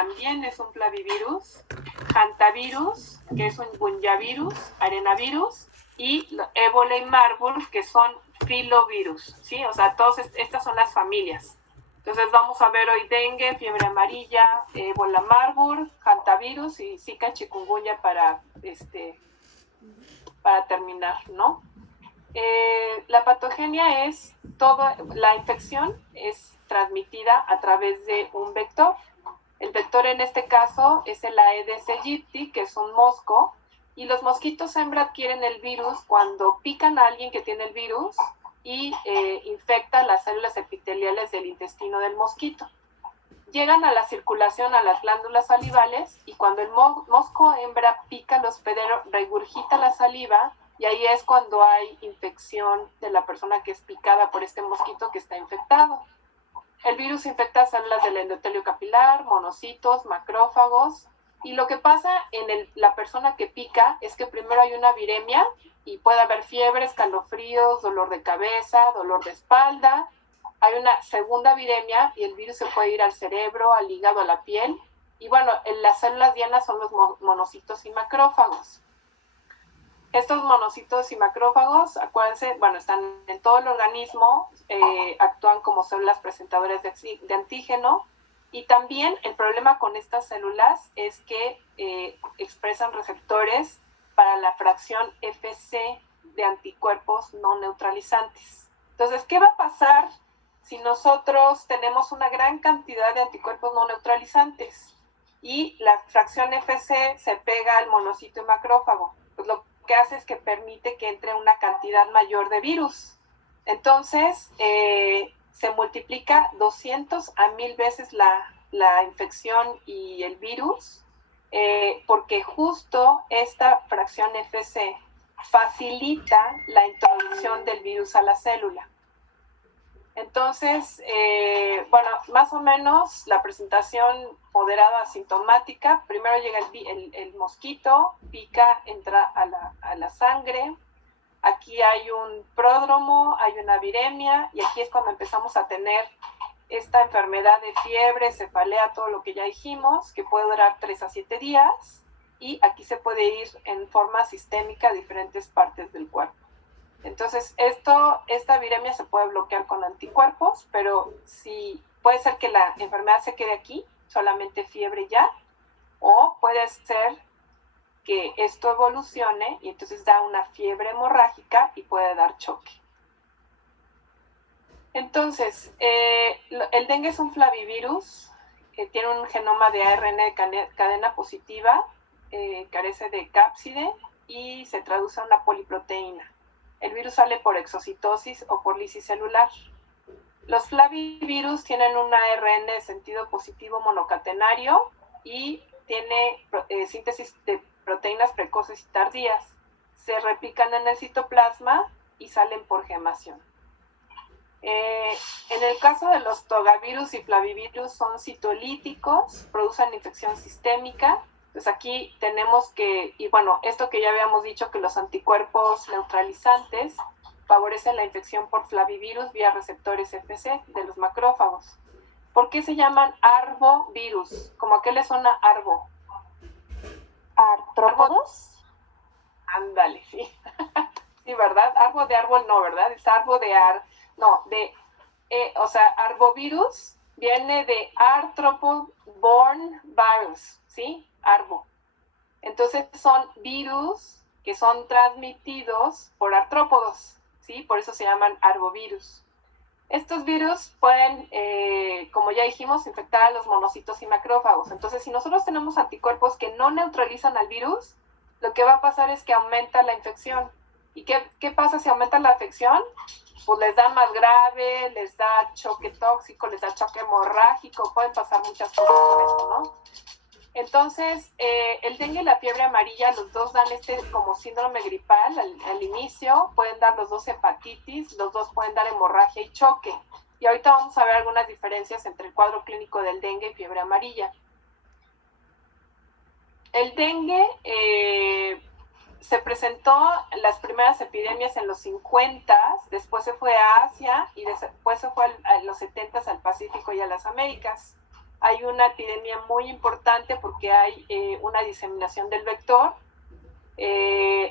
también es un flavivirus, hantavirus, que es un bunyavirus, arenavirus, y ébola y marburg, que son filovirus, ¿sí? O sea, todas estas son las familias. Entonces vamos a ver hoy dengue, fiebre amarilla, ébola, marburg, hantavirus y zika, chikungunya para terminar, ¿no? La patogenia es la infección es transmitida a través de un vector. El vector en este caso es el Aedes aegypti, que es un mosco, y los mosquitos hembra adquieren el virus cuando pican a alguien que tiene el virus y infectan las células epiteliales del intestino del mosquito. Llegan a la circulación a las glándulas salivales y cuando el mosco hembra pica el hospedero, regurgita la saliva y ahí es cuando hay infección de la persona que es picada por este mosquito que está infectado. El virus infecta células del endotelio capilar, monocitos, macrófagos, y lo que pasa en la persona que pica es que primero hay una viremia y puede haber fiebre, escalofríos, dolor de cabeza, dolor de espalda. Hay una segunda viremia y el virus se puede ir al cerebro, al hígado, a la piel. Y bueno, las células dianas son los monocitos y macrófagos. Estos monocitos y macrófagos, acuérdense, bueno, están en todo el organismo, actúan como células presentadoras de antígeno, y también el problema con estas células es que expresan receptores para la fracción Fc de anticuerpos no neutralizantes. Entonces, ¿qué va a pasar si nosotros tenemos una gran cantidad de anticuerpos no neutralizantes y la fracción Fc se pega al monocito y macrófago? Pues lo que hace es que permite que entre una cantidad mayor de virus. Entonces, se multiplica 200 a 1000 veces la infección y el virus, porque justo esta fracción Fc facilita la introducción del virus a la célula. Entonces, bueno, más o menos la presentación moderada asintomática, primero llega el mosquito, pica, entra a la sangre, aquí hay un pródromo, hay una viremia, y aquí es cuando empezamos a tener esta enfermedad de fiebre, cefalea, todo lo que ya dijimos, que puede durar 3 a 7 días, y aquí se puede ir en forma sistémica a diferentes partes del cuerpo. Entonces, esta viremia se puede bloquear con anticuerpos, pero sí, puede ser que la enfermedad se quede aquí, solamente fiebre ya, o puede ser que esto evolucione y entonces da una fiebre hemorrágica y puede dar choque. Entonces, el dengue es un flavivirus, tiene un genoma de ARN de cadena positiva, carece de cápside y se traduce a una poliproteína. El virus sale por exocitosis o por lisis celular. Los flavivirus tienen un ARN de sentido positivo monocatenario y tiene síntesis de proteínas precoces y tardías. Se replican en el citoplasma y salen por gemación. En el caso de los togavirus y flavivirus son citolíticos, producen infección sistémica. Pues aquí tenemos que, y bueno, esto que ya habíamos dicho, que los anticuerpos neutralizantes favorecen la infección por flavivirus vía receptores Fc de los macrófagos. ¿Por qué se llaman arbovirus? ¿Cómo a qué le suena arbo? ¿Artrópodos? Ándale, sí. Sí, ¿verdad? Arbo de árbol no, ¿verdad? Es arbo de o sea, arbovirus viene de arthropod-borne virus, ¿sí? Arbo. Entonces son virus que son transmitidos por artrópodos, ¿sí? Por eso se llaman arbovirus. Estos virus pueden, como ya dijimos, infectar a los monocitos y macrófagos. Entonces, si nosotros tenemos anticuerpos que no neutralizan al virus, lo que va a pasar es que aumenta la infección. ¿Y qué pasa si aumenta la infección? Pues les da más grave, les da choque tóxico, les da choque hemorrágico, pueden pasar muchas cosas con esto, ¿no? Entonces, el dengue y la fiebre amarilla, los dos dan como síndrome gripal al inicio, pueden dar los dos hepatitis, los dos pueden dar hemorragia y choque. Y ahorita vamos a ver algunas diferencias entre el cuadro clínico del dengue y fiebre amarilla. El dengue se presentó en las primeras epidemias en los 50, después se fue a Asia y después se fue en los 70 al Pacífico y a las Américas. hay una epidemia muy importante porque hay una diseminación del vector.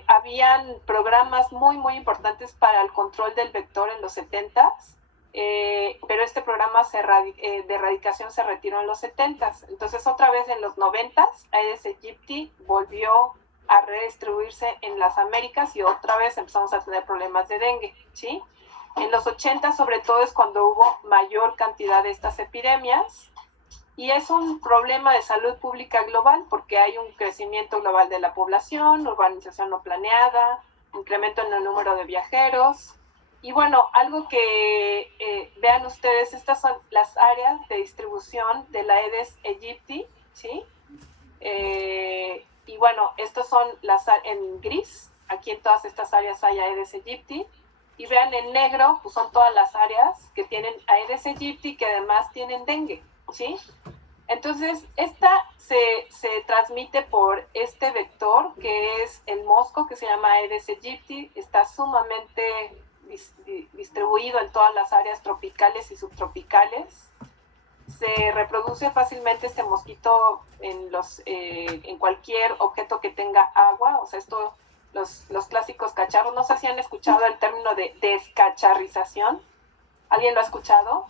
Habían programas muy, muy importantes para el control del vector en los 70s, pero este programa de erradicación se retiró en los 70s. Entonces, otra vez en los 90s, Aedes aegypti volvió a redistribuirse en las Américas y otra vez empezamos a tener problemas de dengue, ¿sí? En los 80 sobre todo es cuando hubo mayor cantidad de estas epidemias y es un problema de salud pública global porque hay un crecimiento global de la población, urbanización no planeada, incremento en el número de viajeros y bueno, algo que vean ustedes, estas son las áreas de distribución de la Aedes aegypti, ¿sí? Y bueno, estos son en gris, aquí en todas estas áreas hay Aedes aegypti, y vean en negro, pues son todas las áreas que tienen Aedes aegypti que además tienen dengue, ¿sí? Entonces, esta se transmite por este vector que es el mosco que se llama Aedes aegypti, está sumamente distribuido en todas las áreas tropicales y subtropicales. Se reproduce fácilmente este mosquito en cualquier objeto que tenga agua, o sea, los clásicos cacharros, no sé si han escuchado el término de descacharrización. ¿Alguien lo ha escuchado?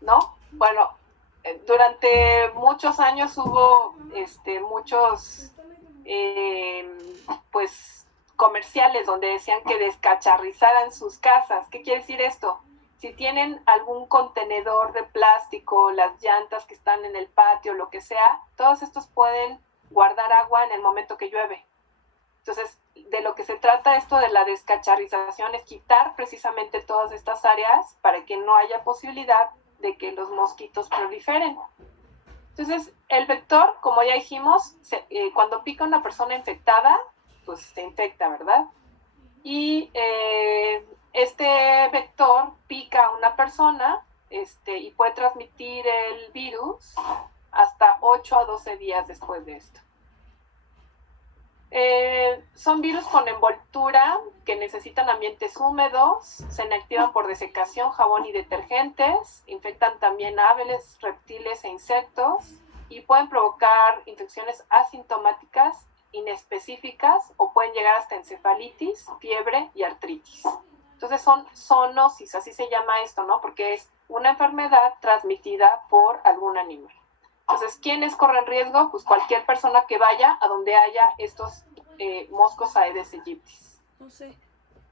¿No? Bueno, durante muchos años hubo muchos pues comerciales donde decían que descacharrizaran sus casas. ¿Qué quiere decir esto? Si tienen algún contenedor de plástico, las llantas que están en el patio, lo que sea, todos estos pueden guardar agua en el momento que llueve. Entonces, de lo que se trata esto de la descacharrización es quitar precisamente todas estas áreas para que no haya posibilidad de que los mosquitos proliferen. Entonces, el vector, como ya dijimos, cuando pica una persona infectada, pues se infecta, ¿verdad? Y este vector pica a una persona y puede transmitir el virus hasta 8 a 12 días después de esto. Son virus con envoltura que necesitan ambientes húmedos, se inactivan por desecación, jabón y detergentes, infectan también aves, reptiles e insectos y pueden provocar infecciones asintomáticas, inespecíficas o pueden llegar hasta encefalitis, fiebre y artritis. Entonces son zoonosis, así se llama esto, ¿no? Porque es una enfermedad transmitida por algún animal. Entonces, ¿quiénes corren riesgo? Pues cualquier persona que vaya a donde haya estos moscos Aedes aegypti. No sé.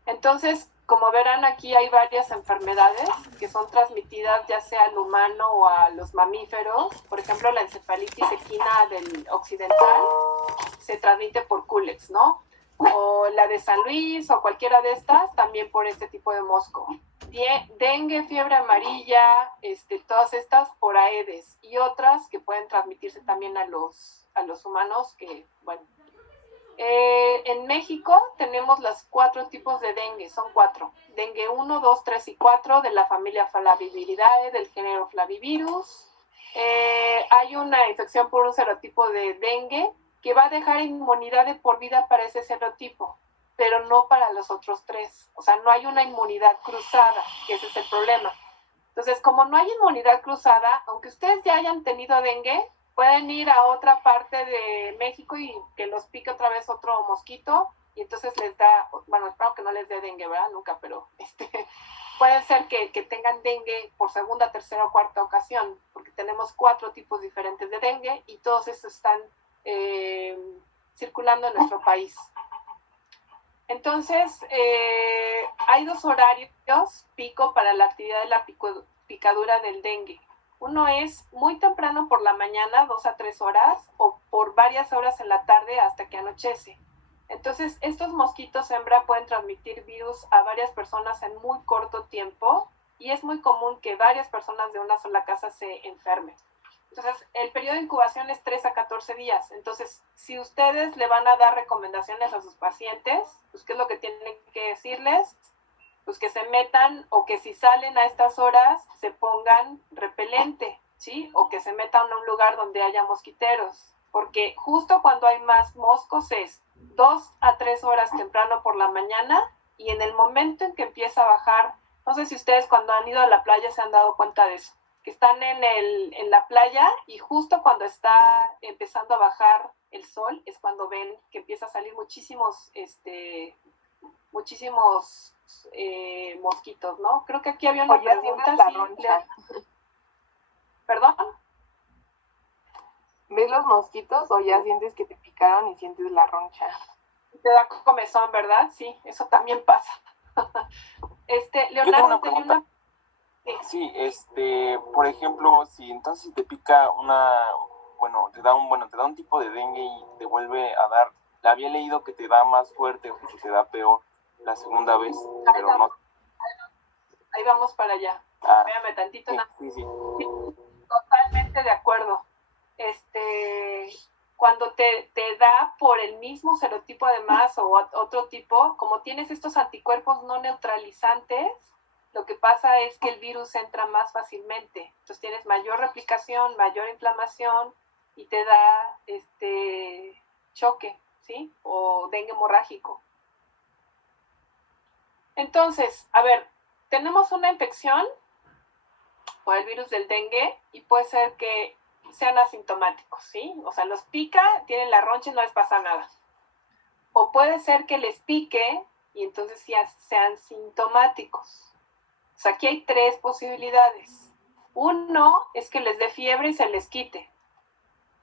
Entonces, como verán, aquí hay varias enfermedades que son transmitidas ya sea al humano o a los mamíferos. Por ejemplo, la encefalitis equina del occidental se transmite por culex, ¿no? O la de San Luis o cualquiera de estas también por este tipo de mosco. Dengue, fiebre amarilla, todas estas por Aedes y otras que pueden transmitirse también a los humanos que, bueno. En México tenemos los 4 tipos de dengue, son 4. Dengue 1, 2, 3 y 4 de la familia Flaviviridae, del género Flavivirus. Hay una infección por un serotipo de dengue que va a dejar inmunidad de por vida para ese serotipo, pero no para los otros 3. O sea, no hay una inmunidad cruzada, que ese es el problema. Entonces, como no hay inmunidad cruzada, aunque ustedes ya hayan tenido dengue, pueden ir a otra parte de México y que los pique otra vez otro mosquito y entonces les da, bueno, espero que no les dé dengue, ¿verdad? Nunca, pero puede ser que tengan dengue por segunda, tercera o cuarta ocasión, porque tenemos 4 tipos diferentes de dengue y todos estos están circulando en nuestro país. Entonces, hay 2 horarios pico para la actividad de la picadura del dengue. Uno es muy temprano por la mañana, 2 a 3 horas, o por varias horas en la tarde hasta que anochece. Entonces, estos mosquitos hembra pueden transmitir virus a varias personas en muy corto tiempo y es muy común que varias personas de una sola casa se enfermen. Entonces, el periodo de incubación es 3 a 14 días. Entonces, si ustedes le van a dar recomendaciones a sus pacientes, pues, ¿qué es lo que tienen que decirles? Pues que se metan o que si salen a estas horas se pongan repelente, ¿sí? O que se metan a un lugar donde haya mosquiteros. Porque justo cuando hay más moscos es 2 a 3 horas temprano por la mañana y en el momento en que empieza a bajar, no sé si ustedes cuando han ido a la playa se han dado cuenta de eso, que están en la playa y justo cuando está empezando a bajar el sol es cuando ven que empieza a salir muchísimos mosquitos, ¿no? Creo que aquí había una pregunta. La roncha. ¿Perdón? ¿Ves los mosquitos o ya sientes que te picaron y sientes la roncha? Te da comezón, ¿verdad? Sí, eso también pasa. Leonardo, tenía una... Sí, por ejemplo, si te pica te da un tipo de dengue y te vuelve a dar, había leído que te da más fuerte o que te da peor la segunda vez, pero no. Ahí vamos para allá. Espérame tantito. Sí. Totalmente de acuerdo. Cuando te da por el mismo serotipo además o otro tipo, como tienes estos anticuerpos no neutralizantes, lo que pasa es que el virus entra más fácilmente. Entonces tienes mayor replicación, mayor inflamación y te da choque, ¿sí? O dengue hemorrágico. Entonces, a ver, tenemos una infección por el virus del dengue y puede ser que sean asintomáticos, ¿sí? O sea, los pica, tienen la roncha y no les pasa nada. O puede ser que les pique y entonces ya sean sintomáticos. O sea, aquí hay tres posibilidades. Uno es que les dé fiebre y se les quite.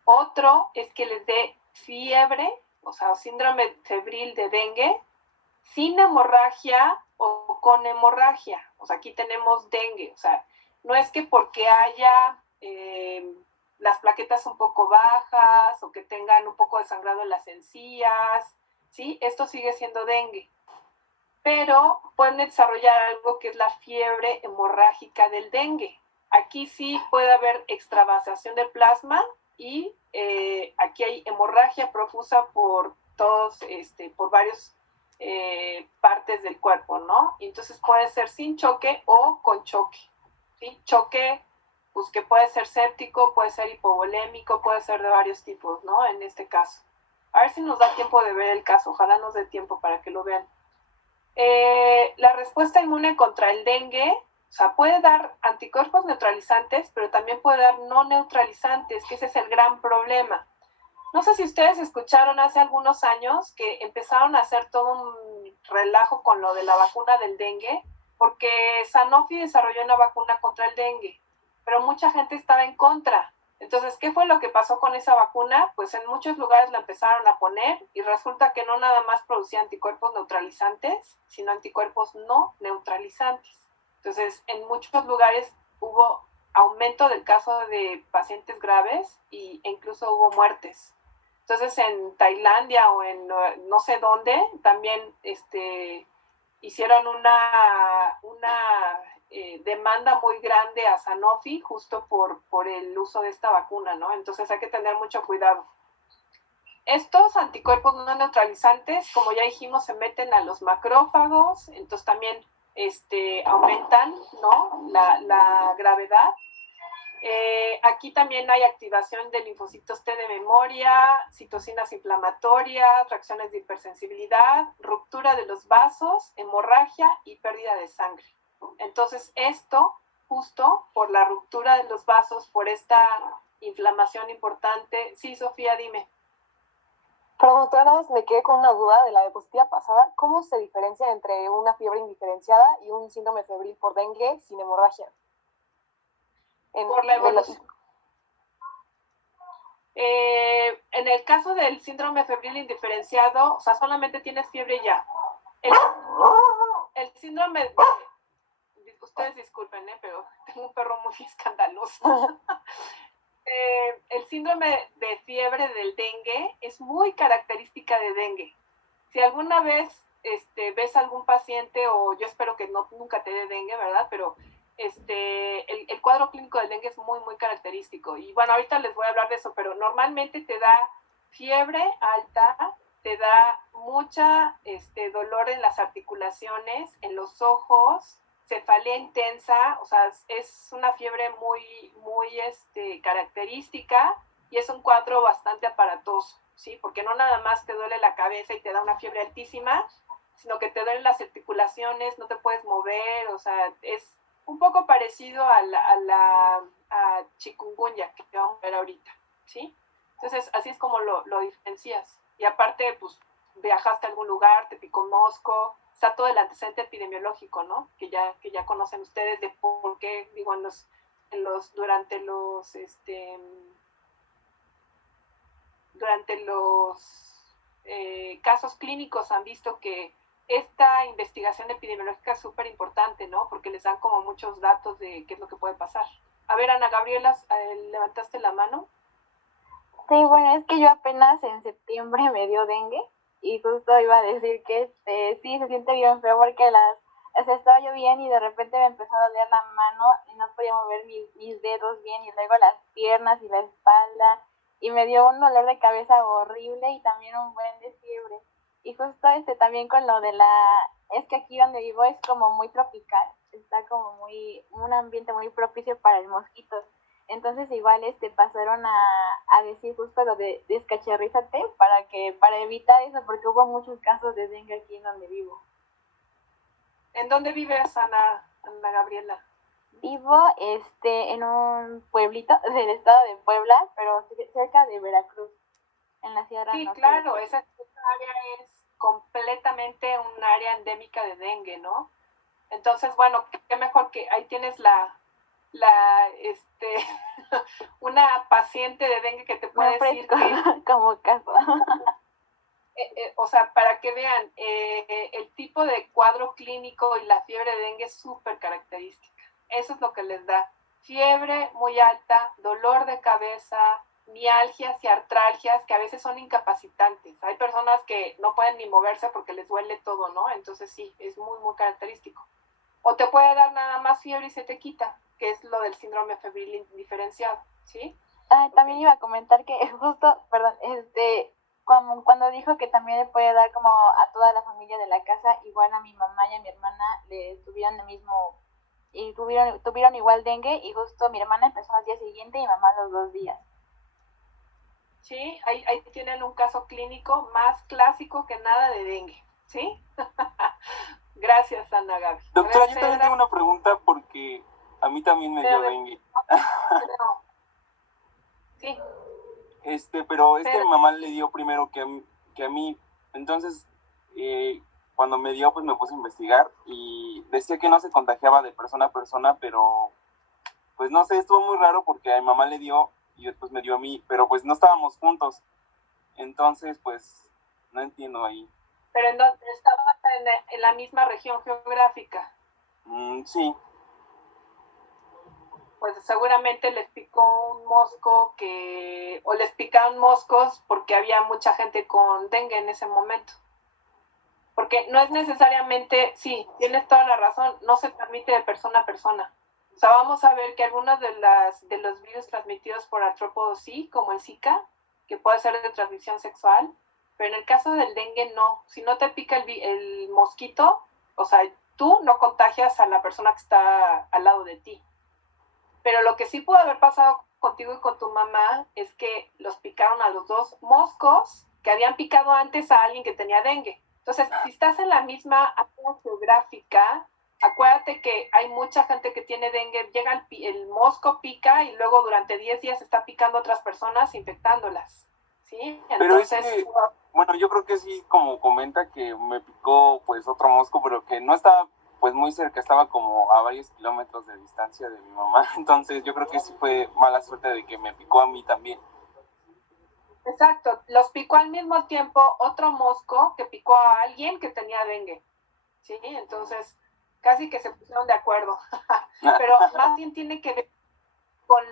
Otro es que les dé fiebre, o sea, síndrome febril de dengue, sin hemorragia o con hemorragia. O sea, aquí tenemos dengue. O sea, no es que porque haya las plaquetas un poco bajas o que tengan un poco de sangrado en las encías, ¿sí? Esto sigue siendo dengue. Pero pueden desarrollar algo que es la fiebre hemorrágica del dengue. Aquí sí puede haber extravasación de plasma y aquí hay hemorragia profusa por por varios partes del cuerpo, ¿no? Entonces puede ser sin choque o con choque, ¿sí? Choque, pues que puede ser séptico, puede ser hipovolémico, puede ser de varios tipos, ¿no? En este caso. A ver si nos da tiempo de ver el caso, ojalá nos dé tiempo para que lo vean. La respuesta inmune contra el dengue, o sea, puede dar anticuerpos neutralizantes, pero también puede dar no neutralizantes, que ese es el gran problema. No sé si ustedes escucharon hace algunos años que empezaron a hacer todo un relajo con lo de la vacuna del dengue, porque Sanofi desarrolló una vacuna contra el dengue, pero mucha gente estaba en contra. Entonces, ¿qué fue lo que pasó con esa vacuna? Pues en muchos lugares la empezaron a poner y resulta que no nada más producía anticuerpos neutralizantes, sino anticuerpos no neutralizantes. Entonces, en muchos lugares hubo aumento del caso de pacientes graves e incluso hubo muertes. Entonces, en Tailandia o en no sé dónde, también hicieron una demanda muy grande a Sanofi justo por el uso de esta vacuna, ¿no? Entonces hay que tener mucho cuidado. Estos anticuerpos no neutralizantes, como ya dijimos, se meten a los macrófagos, entonces también aumentan, ¿no? la gravedad. Aquí también hay activación de linfocitos T de memoria, citocinas inflamatorias, reacciones de hipersensibilidad, ruptura de los vasos, hemorragia y pérdida de sangre. Entonces esto, justo por la ruptura de los vasos, por esta inflamación importante. Sí, Sofía, dime. Perdón, doctora, nada más me quedé con una duda de la diapositiva pasada. ¿Cómo se diferencia entre una fiebre indiferenciada y un síndrome febril por dengue sin hemorragia? Por la evolución. En el caso del síndrome febril indiferenciado, o sea, solamente tienes fiebre y ya. El síndrome... Ustedes disculpen, pero tengo un perro muy escandaloso. El síndrome de fiebre del dengue es muy característica de dengue. Si alguna vez ves algún paciente, o yo espero que nunca te dé dengue, ¿verdad? Pero el cuadro clínico del dengue es muy, muy característico. Y bueno, ahorita les voy a hablar de eso, pero normalmente te da fiebre alta, te da mucha dolor en las articulaciones, en los ojos, cefalea intensa, o sea, es una fiebre muy, muy característica y es un cuadro bastante aparatoso, ¿sí? Porque no nada más te duele la cabeza y te da una fiebre altísima, sino que te duelen las articulaciones, no te puedes mover, o sea, es un poco parecido a chikungunya que vamos a ver ahorita, ¿sí? Entonces, así es como lo diferencias. Y aparte, pues, viajaste a algún lugar, te picó un mosco, está todo el antecedente epidemiológico, ¿no? Que ya conocen ustedes de por qué, digo, durante los casos clínicos han visto que esta investigación epidemiológica es súper importante, ¿no? Porque les dan como muchos datos de qué es lo que puede pasar. A ver, Ana Gabriela, ¿levantaste la mano? Sí, bueno, es que yo apenas en septiembre me dio dengue y justo iba a decir que sí, se siente bien feo porque estaba yo bien y de repente me empezó a doler la mano y no podía mover mis dedos bien y luego las piernas y la espalda y me dio un dolor de cabeza horrible y también un buen de fiebre. Y justo también con lo de es que aquí donde vivo es como muy tropical, está como un ambiente muy propicio para el mosquito. Entonces igual pasaron a decir justo lo de descacharrízate para evitar eso, porque hubo muchos casos de dengue aquí en donde vivo. ¿En dónde vives, Ana Gabriela? Vivo en un pueblito del estado de Puebla, pero cerca de Veracruz, en la Sierra Norte. Sí, claro, esa área es completamente un área endémica de dengue, ¿no? Entonces, bueno, qué mejor que ahí tienes una paciente de dengue que te puede decir que, como caso. O sea, para que vean, el tipo de cuadro clínico y la fiebre de dengue es súper característica. Eso es lo que les da. Fiebre muy alta, dolor de cabeza, mialgias y artralgias que a veces son incapacitantes. Hay personas que no pueden ni moverse porque les duele todo, ¿no? Entonces sí, es muy, muy característico. O te puede dar nada más fiebre y se te quita, que es lo del síndrome febril diferenciado, ¿sí? También iba a comentar que justo, perdón, cuando dijo que también le puede dar como a toda la familia de la casa, igual a mi mamá y a mi hermana le tuvieron el mismo, y tuvieron igual dengue, y justo mi hermana empezó al día siguiente y mi mamá los 2 días. Sí, ahí tienen un caso clínico más clásico que nada de dengue, ¿sí? Gracias, Ana Gaby. Doctora, yo también tengo una pregunta porque a mí también me dio dengue. Sí. Pero mi mamá le dio primero que a mí. Entonces, cuando me dio, pues me puse a investigar y decía que no se contagiaba de persona a persona, pero pues no sé, estuvo muy raro porque a mi mamá le dio y después me dio a mí, pero pues no estábamos juntos. Entonces, pues, no entiendo ahí. Pero estabas en la misma región geográfica. Sí. Pues seguramente les picó un mosco o les picaron moscos porque había mucha gente con dengue en ese momento. Porque no es necesariamente, sí, tienes toda la razón, no se transmite de persona a persona. O sea, vamos a ver que algunos de los virus transmitidos por artrópodos sí, como el Zika, que puede ser de transmisión sexual, pero en el caso del dengue no. Si no te pica el mosquito, o sea, tú no contagias a la persona que está al lado de ti. Pero lo que sí pudo haber pasado contigo y con tu mamá es que los picaron a los dos moscos que habían picado antes a alguien que tenía dengue. Entonces, si estás en la misma área geográfica, acuérdate que hay mucha gente que tiene dengue, llega el mosco, pica y luego durante 10 días está picando a otras personas infectándolas. ¿Sí? Entonces, pero es que, bueno, yo creo que sí, como comenta que me picó pues otro mosco, pero que no estaba pues muy cerca, estaba como a varios kilómetros de distancia de mi mamá. Entonces yo creo que sí fue mala suerte de que me picó a mí también. Exacto, los picó al mismo tiempo otro mosco que picó a alguien que tenía dengue, ¿sí? Entonces, casi que se pusieron de acuerdo, pero más bien tiene que ver con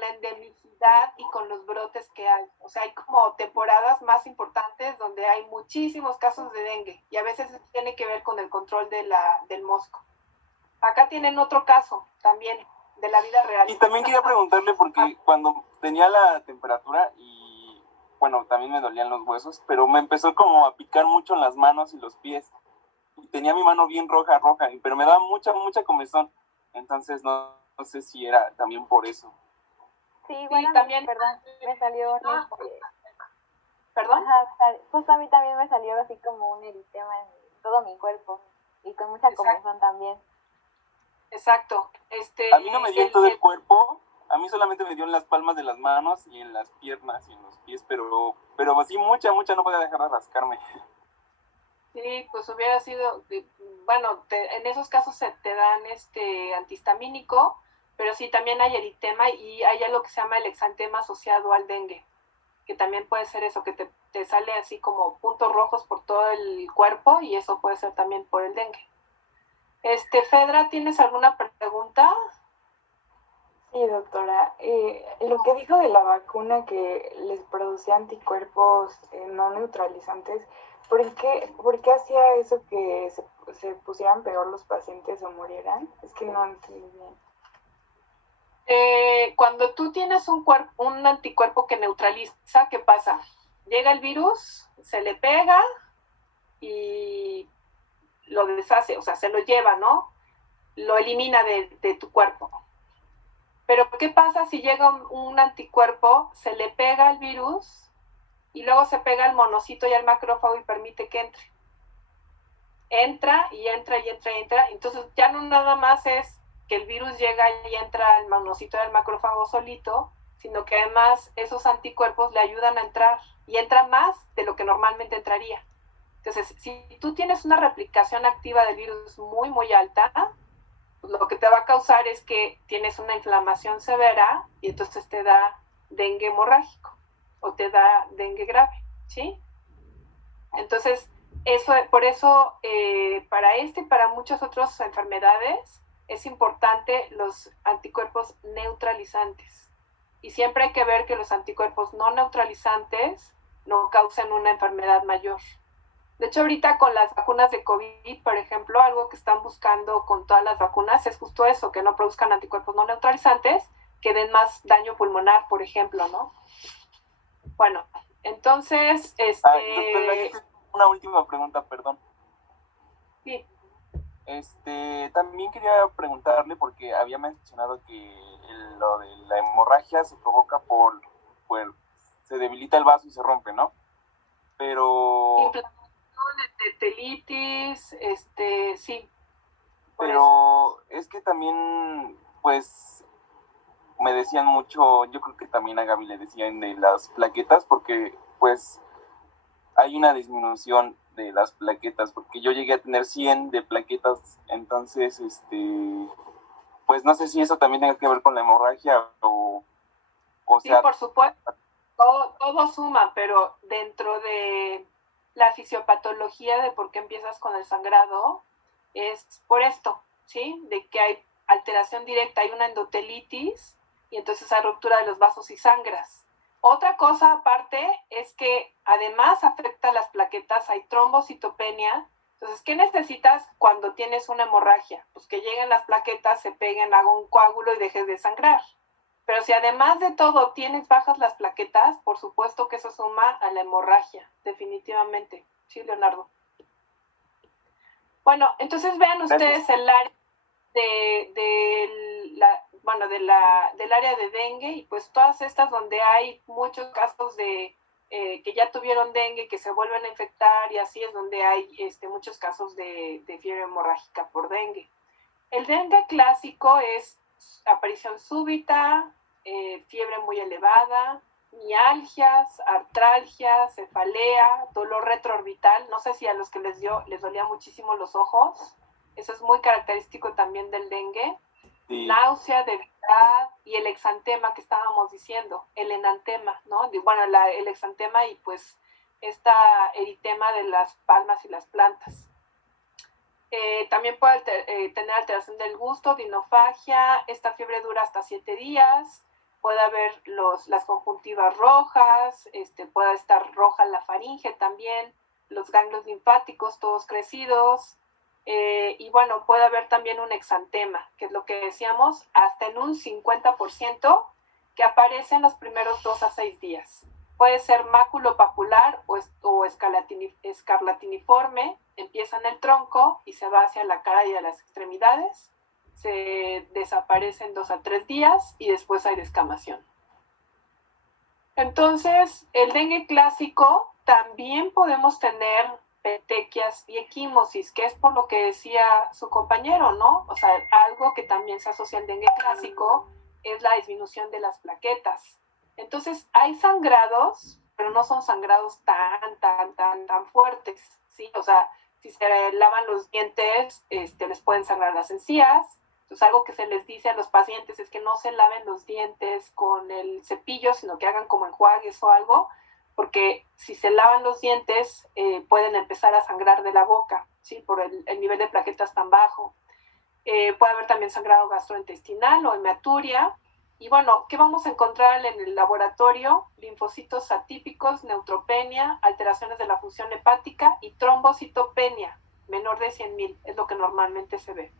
la endemicidad y con los brotes que hay. O sea, hay como temporadas más importantes donde hay muchísimos casos de dengue y a veces tiene que ver con el control del mosco. Acá tienen otro caso también de la vida real. Y también quería preguntarle porque cuando tenía la temperatura y bueno, también me dolían los huesos, pero me empezó como a picar mucho en las manos y los pies. Y tenía mi mano bien roja, pero me daba mucha comezón. Entonces no sé si era también por eso. Sí, bueno, también, perdón, me salió ¿Perdón? Ajá, justo a mí también me salió así como un eritema en todo mi cuerpo y con mucha comezón también. exacto. A mí no me dio en todo el cuerpo, a mí solamente me dio en las palmas de las manos y en las piernas y en los pies, pero así mucha no podía dejar de rascarme. Sí, pues hubiera sido, bueno, en esos casos se te dan antihistamínico, pero sí también hay eritema y hay algo que se llama el exantema asociado al dengue, que también puede ser eso, que te sale así como puntos rojos por todo el cuerpo y eso puede ser también por el dengue. Fedra, ¿tienes alguna pregunta? Sí, doctora. Lo que dijo de la vacuna que les producía anticuerpos no neutralizantes, ¿por qué hacía eso que se pusieran peor los pacientes o murieran? Es que no entendí bien. Cuando tú tienes un anticuerpo que neutraliza, ¿qué pasa? Llega el virus, se le pega y lo deshace, o sea, se lo lleva, ¿no? Lo elimina de tu cuerpo. Pero ¿qué pasa si llega un anticuerpo, se le pega al virus y luego se pega al monocito y al macrófago y permite que entre? Entra y entra y entra y entra. Entonces ya no nada más es que el virus llega y entra al monocito y al macrófago solito, sino que además esos anticuerpos le ayudan a entrar y entra más de lo que normalmente entraría. Entonces, si tú tienes una replicación activa del virus muy, muy alta, pues lo que te va a causar es que tienes una inflamación severa y entonces te da dengue hemorrágico o te da dengue grave, ¿sí? Entonces, por eso, para y para muchas otras enfermedades, es importante los anticuerpos neutralizantes. Y siempre hay que ver que los anticuerpos no neutralizantes no causen una enfermedad mayor. De hecho, ahorita con las vacunas de COVID, por ejemplo, algo que están buscando con todas las vacunas es justo eso, que no produzcan anticuerpos no neutralizantes, que den más daño pulmonar, por ejemplo, ¿no? Bueno, entonces, Doctora, una última pregunta, perdón. Sí. También quería preguntarle, porque había mencionado que lo de la hemorragia se provoca por se debilita el vaso y se rompe, ¿no? Pero... Inflamación, telitis, sí. Pero es que también, pues, me decían mucho, yo creo que también a Gaby le decían de las plaquetas, porque, pues, hay una disminución de las plaquetas, porque yo llegué a tener 100 de plaquetas, entonces, pues no sé si eso también tenga que ver con la hemorragia o Sí, sea... por supuesto, todo suma, pero dentro de la fisiopatología de por qué empiezas con el sangrado, es por esto, ¿sí? De que hay alteración directa, hay una endotelitis y entonces hay ruptura de los vasos y sangras. Otra cosa aparte es que además afecta a las plaquetas, hay trombocitopenia. Entonces, ¿qué necesitas cuando tienes una hemorragia? Pues que lleguen las plaquetas, se peguen, haga un coágulo y dejes de sangrar. Pero si además de todo tienes bajas las plaquetas, por supuesto que eso suma a la hemorragia, definitivamente. Sí, Leonardo. Bueno, entonces vean ustedes el área del área de dengue y pues todas estas donde hay muchos casos de que ya tuvieron dengue, que se vuelven a infectar y así es donde hay muchos casos de fiebre hemorrágica por dengue. El dengue clásico es aparición súbita, fiebre muy elevada, mialgias, artralgia, cefalea, dolor retroorbital. No sé si a los que les dolía muchísimo los ojos. Eso es muy característico también del dengue. Sí. Náusea, debilidad y el exantema que estábamos diciendo, el enantema, ¿no? Bueno, el exantema y pues esta eritema de las palmas y las plantas. También puede tener alteración del gusto, dinofagia, esta fiebre dura hasta 7 días, puede haber las conjuntivas rojas, puede estar roja la faringe también, los ganglios linfáticos todos crecidos, y bueno, puede haber también un exantema, que es lo que decíamos, hasta en un 50% que aparece en los primeros 2 a 6 días. Puede ser maculopapular o escarlatiniforme, empieza en el tronco y se va hacia la cara y a las extremidades, se desaparece en 2 a 3 días y después hay descamación. Entonces, el dengue clásico también podemos tener petequias y equimosis, que es por lo que decía su compañero, ¿no? O sea, algo que también se asocia al dengue clásico es la disminución de las plaquetas. Entonces, hay sangrados, pero no son sangrados tan fuertes, ¿sí? O sea, si se lavan los dientes, les pueden sangrar las encías. Entonces, algo que se les dice a los pacientes es que no se laven los dientes con el cepillo, sino que hagan como enjuagues o algo, porque si se lavan los dientes, pueden empezar a sangrar de la boca, ¿sí? Por el nivel de plaquetas tan bajo. Puede haber también sangrado gastrointestinal o hematuria. Y bueno, ¿qué vamos a encontrar en el laboratorio? Linfocitos atípicos, neutropenia, alteraciones de la función hepática y trombocitopenia, menor de 100,000, es lo que normalmente se ve.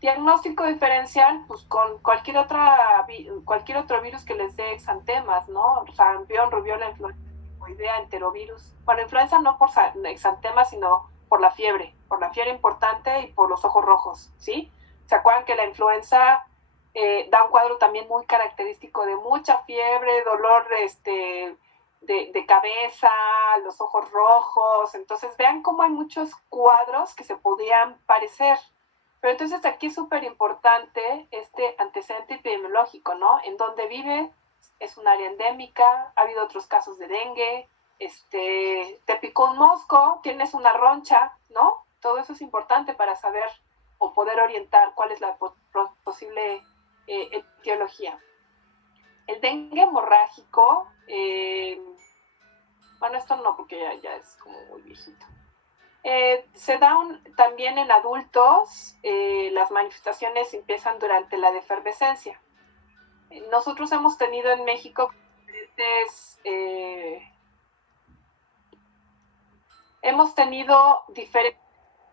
Diagnóstico diferencial, pues con cualquier otro virus que les dé exantemas, ¿no? Sarampión, rubiola, influenza, tifoidea, enterovirus. Bueno, influenza no por exantemas, sino por la fiebre importante y por los ojos rojos, ¿sí? ¿Se acuerdan que la influenza da un cuadro también muy característico de mucha fiebre, dolor de cabeza, los ojos rojos? Entonces vean cómo hay muchos cuadros que se podrían parecer. Pero entonces aquí es súper importante este antecedente epidemiológico, ¿no? En donde vive, es un área endémica, ha habido otros casos de dengue, te picó un mosco, tienes una roncha, ¿no? Todo eso es importante para saber o poder orientar cuál es la posible etiología. El dengue hemorrágico, bueno, esto no, porque ya es como muy viejito. Se da también en adultos, las manifestaciones empiezan durante la defervescencia. Nosotros hemos tenido en México diferentes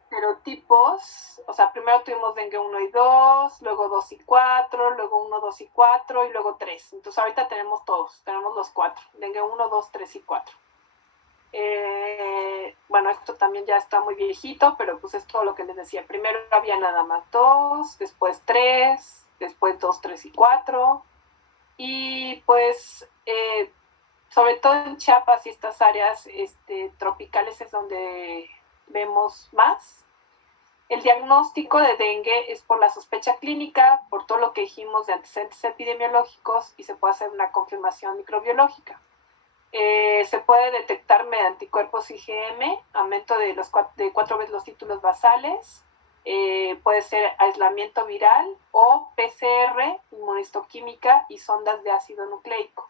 serotipos. O sea, primero tuvimos dengue 1 y 2, luego 2 y 4, luego 1, 2 y 4 y luego 3. Entonces ahorita tenemos todos, tenemos los 4, dengue 1, 2, 3 y 4. Bueno, esto también ya está muy viejito, pero pues es todo lo que les decía. Primero había nada más 2, después 3, después 2, 3 y 4. Y pues sobre todo en Chiapas y estas áreas tropicales es donde vemos más. El diagnóstico de dengue es por la sospecha clínica, por todo lo que dijimos de antecedentes epidemiológicos, y se puede hacer una confirmación microbiológica. Se puede detectar mediante anticuerpos IgM, aumento de 4 veces los títulos basales, puede ser aislamiento viral o PCR, inmunistoquímica y sondas de ácido nucleico.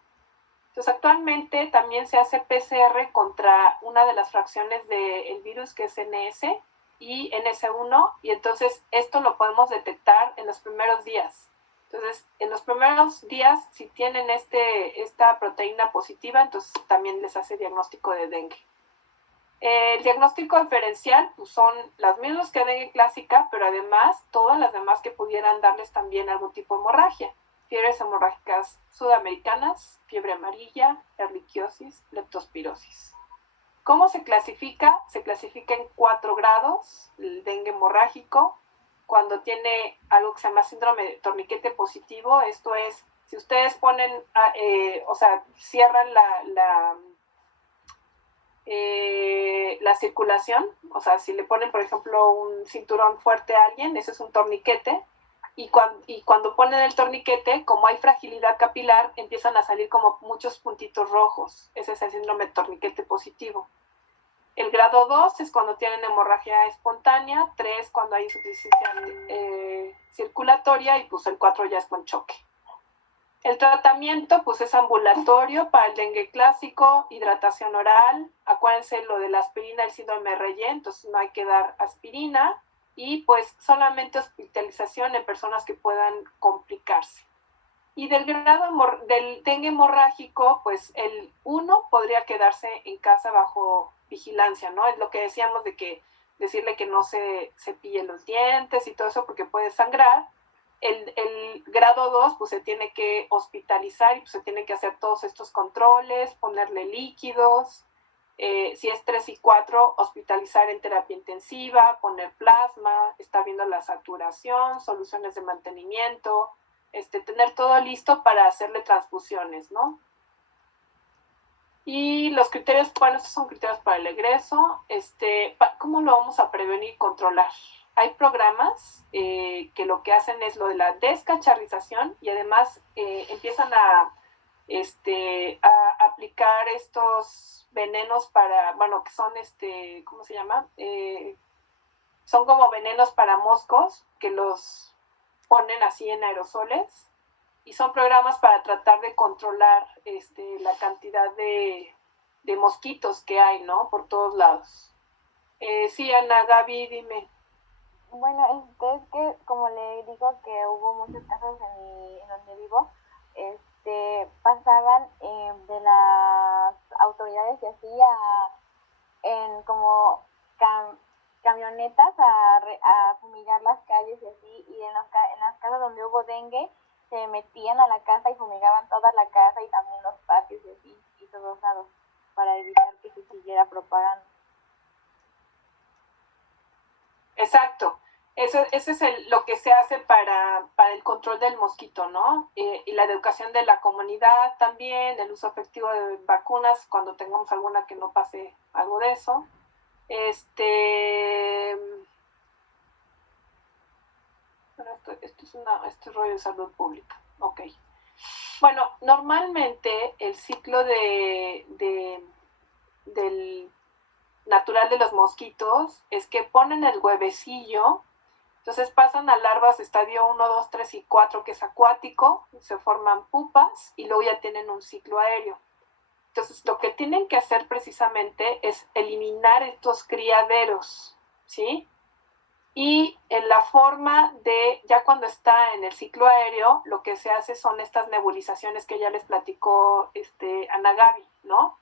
Entonces, actualmente también se hace PCR contra una de las fracciones del virus, que es NS y NS1, y entonces esto lo podemos detectar en los primeros días. Entonces, en los primeros días, si tienen esta proteína positiva, entonces también les hace diagnóstico de dengue. El diagnóstico diferencial pues son las mismas que dengue clásica, pero además todas las demás que pudieran darles también algún tipo de hemorragia. Fiebres hemorrágicas sudamericanas, fiebre amarilla, ehrlichiosis, leptospirosis. ¿Cómo se clasifica? Se clasifica en 4 grados, el dengue hemorrágico, cuando tiene algo que se llama síndrome de torniquete positivo. Esto es, si ustedes ponen, cierran la circulación, o sea, si le ponen, por ejemplo, un cinturón fuerte a alguien, eso es un torniquete, y cuando ponen el torniquete, como hay fragilidad capilar, empiezan a salir como muchos puntitos rojos. Ese es el síndrome de torniquete positivo. El grado 2 es cuando tienen hemorragia espontánea, 3 cuando hay insuficiencia circulatoria, y pues el 4 ya es con choque. El tratamiento pues es ambulatorio para el dengue clásico, hidratación oral. Acuérdense lo de la aspirina, el síndrome de Reye, entonces no hay que dar aspirina, y pues solamente hospitalización en personas que puedan complicarse. Y del grado del dengue hemorrágico, pues el 1 podría quedarse en casa bajo vigilancia, ¿no? Es lo que decíamos de que decirle que no se cepille los dientes y todo eso porque puede sangrar. El grado 2 pues se tiene que hospitalizar y pues se tienen que hacer todos estos controles, ponerle líquidos. Si es 3 y 4, hospitalizar en terapia intensiva, poner plasma, estar viendo la saturación, soluciones de mantenimiento, tener todo listo para hacerle transfusiones, ¿no? Y los criterios, bueno, estos son criterios para el egreso. ¿Cómo lo vamos a prevenir y controlar? Hay programas que lo que hacen es lo de la descacharrización y además empiezan a aplicar estos venenos para, bueno, que son, ¿cómo se llama? Son como venenos para moscos que los ponen así en aerosoles y son programas para tratar de controlar la cantidad de mosquitos que hay, ¿no? Por todos lados. Sí, Ana, Gaby, dime. Bueno, es que como le digo que hubo muchos casos en donde vivo, pasaban de las autoridades y así en como camionetas a fumigar las calles y así, y en las casas donde hubo dengue se metían a la casa y fumigaban toda la casa y también los patios y así, y todos lados, para evitar que se siguiera propagando. Exacto. Eso es lo que se hace para el control del mosquito, ¿no? Y la educación de la comunidad también, el uso efectivo de vacunas cuando tengamos alguna que no pase algo de eso. Esto es rollo de salud pública. Ok. Bueno, normalmente el ciclo del natural de los mosquitos es que ponen el huevecillo. Entonces pasan a larvas estadio 1, 2, 3 y 4, que es acuático, se forman pupas y luego ya tienen un ciclo aéreo. Entonces lo que tienen que hacer precisamente es eliminar estos criaderos, ¿sí? Y en la forma de, ya cuando está en el ciclo aéreo, lo que se hace son estas nebulizaciones que ya les platicó Ana Gaby, ¿no?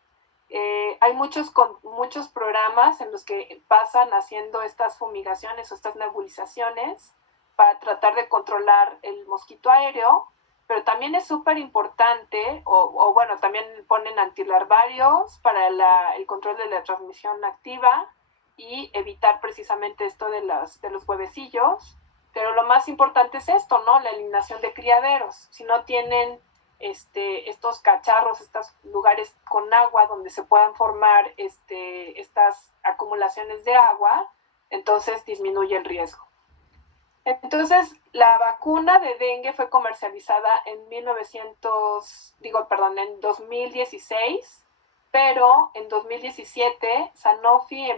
Hay muchos programas en los que pasan haciendo estas fumigaciones o estas nebulizaciones para tratar de controlar el mosquito aéreo, pero también es súper importante, o bueno, también ponen antilarvarios para el control de la transmisión activa y evitar precisamente esto de los huevecillos, pero lo más importante es esto, ¿no? La eliminación de criaderos. Si no tienen estos cacharros, estos lugares con agua donde se puedan formar estas acumulaciones de agua, entonces disminuye el riesgo. Entonces, la vacuna de dengue fue comercializada en 2016, pero en 2017 Sanofi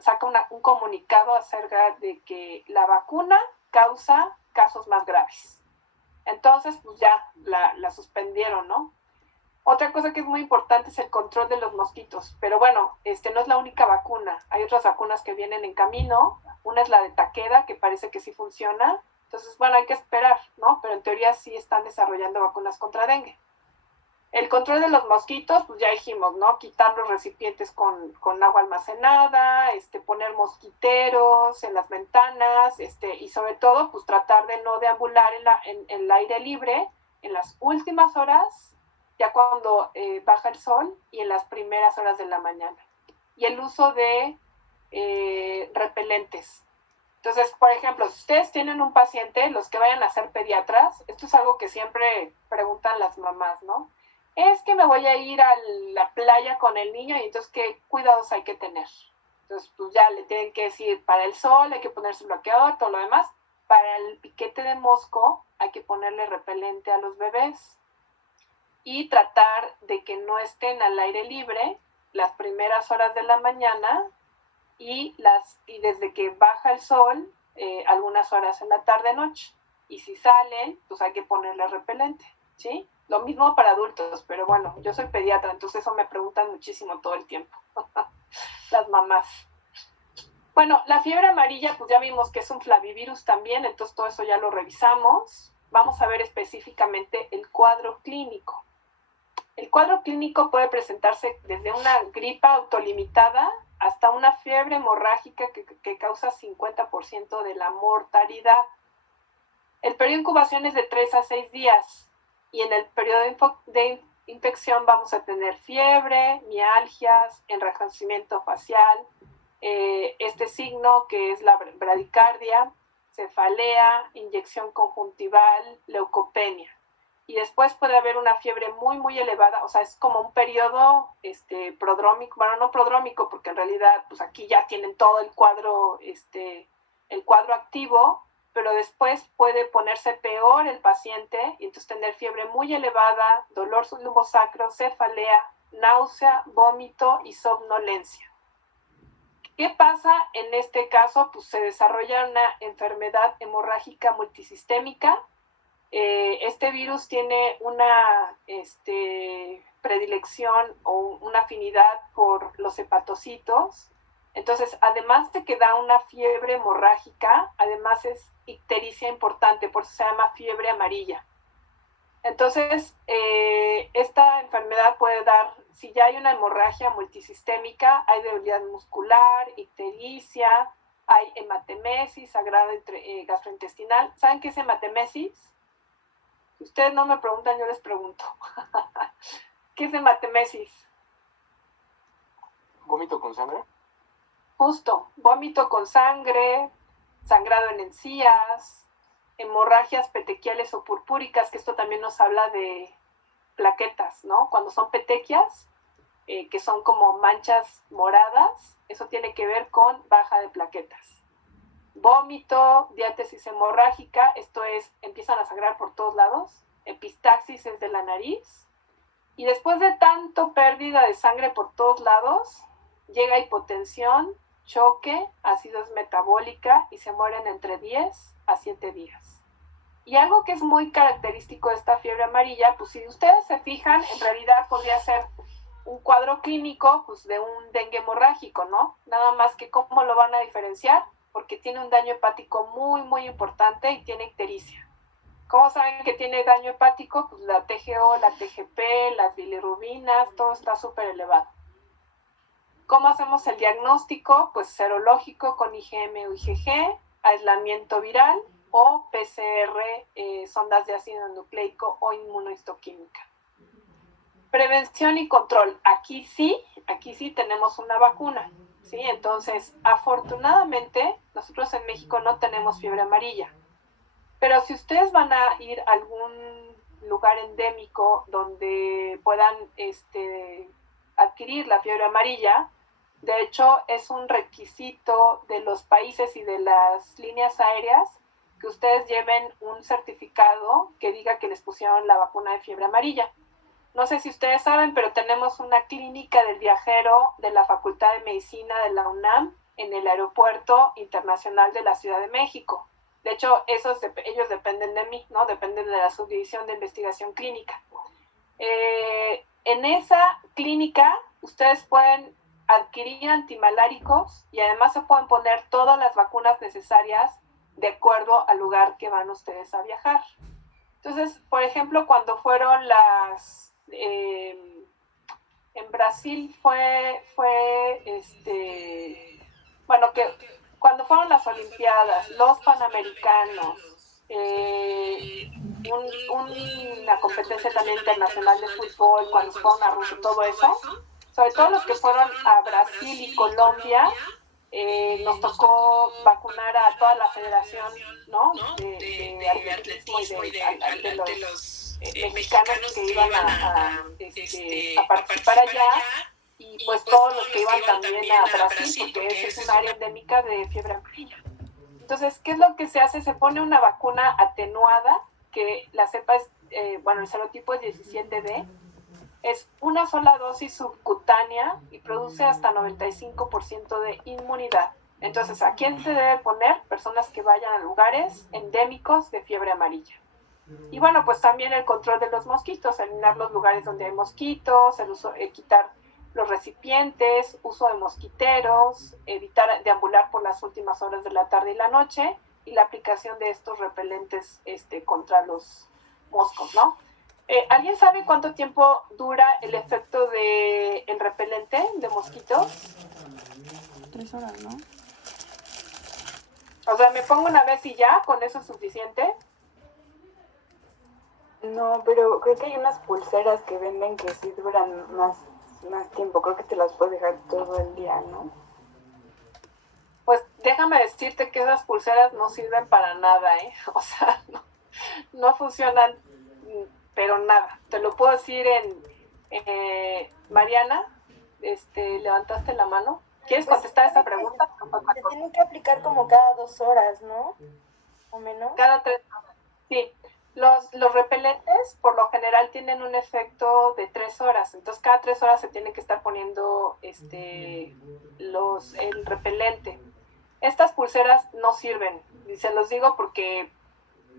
saca un comunicado acerca de que la vacuna causa casos más graves. Entonces, pues ya la suspendieron, ¿no? Otra cosa que es muy importante es el control de los mosquitos. Pero bueno, no es la única vacuna. Hay otras vacunas que vienen en camino. Una es la de Takeda, que parece que sí funciona. Entonces, bueno, hay que esperar, ¿no? Pero en teoría sí están desarrollando vacunas contra dengue. El control de los mosquitos, pues ya dijimos, ¿no? Quitar los recipientes con agua almacenada, poner mosquiteros en las ventanas, y sobre todo, pues tratar de no deambular en el aire libre en las últimas horas, ya cuando baja el sol, y en las primeras horas de la mañana. Y el uso de repelentes. Entonces, por ejemplo, si ustedes tienen un paciente, los que vayan a ser pediatras, esto es algo que siempre preguntan las mamás, ¿no? Es que me voy a ir a la playa con el niño y entonces qué cuidados hay que tener. Entonces, pues ya le tienen que decir, para el sol hay que ponerse bloqueador, todo lo demás. Para el piquete de mosco hay que ponerle repelente a los bebés y tratar de que no estén al aire libre las primeras horas de la mañana y desde que baja el sol algunas horas en la tarde-noche. Y si salen, pues hay que ponerle repelente, ¿sí? Lo mismo para adultos, pero bueno, yo soy pediatra, entonces eso me preguntan muchísimo todo el tiempo. Las mamás. Bueno, la fiebre amarilla, pues ya vimos que es un flavivirus también, entonces todo eso ya lo revisamos. Vamos a ver específicamente el cuadro clínico. El cuadro clínico puede presentarse desde una gripa autolimitada hasta una fiebre hemorrágica que causa 50% de la mortalidad. El periodo de incubación es de 3 a 6 días. Y en el periodo de infección vamos a tener fiebre, mialgias, enrojecimiento facial, este signo que es la bradicardia, cefalea, inyección conjuntival, leucopenia. y después puede haber una fiebre muy, muy elevada, o sea, es como un periodo prodrómico, bueno, no prodrómico, porque en realidad, pues aquí ya tienen todo el cuadro activo, pero después puede ponerse peor el paciente y entonces tener fiebre muy elevada, dolor lumbosacro, cefalea, náusea, vómito y somnolencia. ¿Qué pasa en este caso? Pues se desarrolla una enfermedad hemorrágica multisistémica. Este virus tiene una predilección o una afinidad por los hepatocitos. Entonces, además de que da una fiebre hemorrágica, además es ictericia importante, por eso se llama fiebre amarilla. Entonces, esta enfermedad puede dar, si ya hay una hemorragia multisistémica, hay debilidad muscular, ictericia, hay hematemesis, sangrado gastrointestinal. ¿Saben qué es hematemesis? Si ustedes no me preguntan, yo les pregunto. ¿Qué es hematemesis? ¿Vómito con sangre? Justo, vómito con sangre, sangrado en encías, hemorragias petequiales o purpúricas, que esto también nos habla de plaquetas, ¿no? Cuando son petequias, que son como manchas moradas, eso tiene que ver con baja de plaquetas. Vómito, diátesis hemorrágica, esto es, empiezan a sangrar por todos lados, epistaxis es de la nariz, y después de tanto pérdida de sangre por todos lados, llega hipotensión, choque, acidez metabólica y se mueren entre 10 a 7 días. Y algo que es muy característico de esta fiebre amarilla, pues si ustedes se fijan, en realidad podría ser un cuadro clínico pues, de un dengue hemorrágico, ¿no? Nada más que cómo lo van a diferenciar, porque tiene un daño hepático muy, muy importante y tiene ictericia. ¿Cómo saben que tiene daño hepático? Pues la TGO, la TGP, las bilirrubinas, todo está súper elevado. ¿Cómo hacemos el diagnóstico? Pues serológico con IgM o IgG, aislamiento viral o PCR, sondas de ácido nucleico o inmunohistoquímica. Prevención y control. Aquí sí tenemos una vacuna, ¿sí? Entonces, afortunadamente, nosotros en México no tenemos fiebre amarilla. Pero si ustedes van a ir a algún lugar endémico donde puedan adquirir la fiebre amarilla, de hecho es un requisito de los países y de las líneas aéreas que ustedes lleven un certificado que diga que les pusieron la vacuna de fiebre amarilla. No sé si ustedes saben, pero tenemos una clínica del viajero de la Facultad de Medicina de la UNAM en el Aeropuerto Internacional de la Ciudad de México. De hecho, ellos dependen de mí, ¿no? Dependen de la Subdivisión de Investigación Clínica. En esa clínica, ustedes pueden adquirir antimaláricos y además se pueden poner todas las vacunas necesarias de acuerdo al lugar que van ustedes a viajar. Entonces, por ejemplo, cuando fueron en Brasil cuando fueron las Olimpiadas, los Panamericanos, una competencia también internacional de fútbol, cuando fueron a Rusia, todo eso, sobre todo los que fueron a Brasil y Colombia, nos tocó vacunar a toda la federación, ¿no? de atletismo y de los mexicanos que iban a participar allá, y pues todos los que iban también a Brasil, porque ese es un área endémica de fiebre amarilla. Entonces, ¿qué es lo que se hace? Se pone una vacuna atenuada, que la cepa es, el serotipo es 17D, es una sola dosis subcutánea y produce hasta 95% de inmunidad. Entonces, ¿a quién se debe poner? Personas que vayan a lugares endémicos de fiebre amarilla. Y bueno, pues también el control de los mosquitos, eliminar los lugares donde hay mosquitos, quitar los recipientes, uso de mosquiteros, evitar deambular por las últimas horas de la tarde y la noche, y la aplicación de estos repelentes contra los moscos, ¿no? ¿Alguien sabe cuánto tiempo dura el efecto del repelente de mosquitos? 3 horas, ¿no? O sea, ¿me pongo una vez y ya? ¿Con eso es suficiente? No, pero creo que hay unas pulseras que venden que sí duran más tiempo. Creo que te las puedes dejar todo el día, ¿no? Pues déjame decirte que esas pulseras no sirven para nada, ¿eh? O sea, no funcionan pero nada. Te lo puedo decir Mariana, levantaste la mano. ¿Quieres Pues, contestar esta pregunta? Se tienen que aplicar como cada 2 horas, ¿no? ¿O menos? Cada 3 horas. Sí. Los repelentes por lo general tienen un efecto de 3 horas, entonces cada 3 horas se tiene que estar poniendo el repelente. Estas pulseras no sirven, y se los digo porque,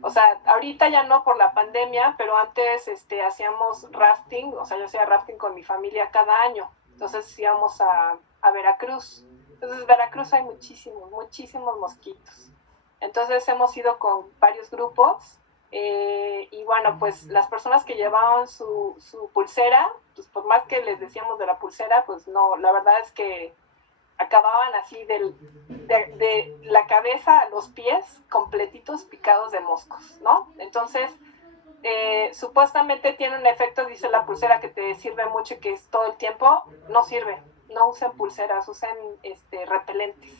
o sea, ahorita ya no por la pandemia, pero antes hacíamos rafting, o sea, yo hacía rafting con mi familia cada año, entonces íbamos a Veracruz. Entonces en Veracruz hay muchísimos mosquitos. Entonces hemos ido con varios grupos. Y bueno, pues las personas que llevaban su pulsera, pues por más que les decíamos de la pulsera, pues no, la verdad es que acababan así de la cabeza a los pies completitos picados de moscos, ¿no? Entonces, supuestamente tiene un efecto, dice la pulsera, que te sirve mucho y que es todo el tiempo. No sirve, no usen pulseras, usen repelentes.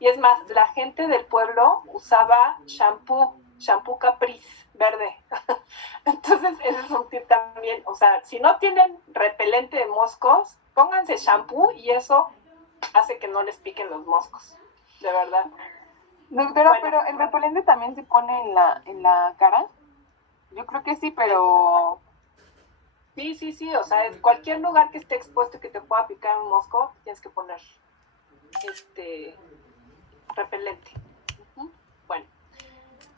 Y es más, la gente del pueblo usaba shampoo Caprice verde. Entonces, ese es un tip también. O sea, si no tienen repelente de moscos, pónganse shampoo y eso hace que no les piquen los moscos. De verdad. Doctora, Bueno, pero ¿el repelente también se pone en la cara? Yo creo que sí, pero... Sí. O sea, en cualquier lugar que esté expuesto y que te pueda picar un mosco, tienes que poner repelente. Bueno.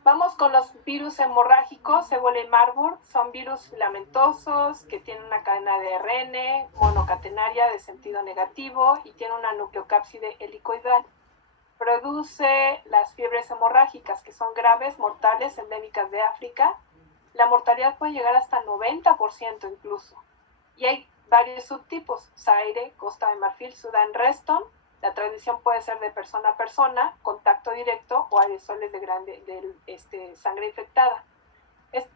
Vamos con los virus hemorrágicos, ébola y Marburg. Son virus filamentosos que tienen una cadena de ARN monocatenaria de sentido negativo y tiene una nucleocápside helicoidal. Produce las fiebres hemorrágicas, que son graves, mortales, endémicas de África. La mortalidad puede llegar hasta 90% incluso. Y hay varios subtipos: Zaire, Costa de Marfil, Sudán, Reston. La transmisión puede ser de persona a persona, contacto directo o aerosoles de sangre infectada.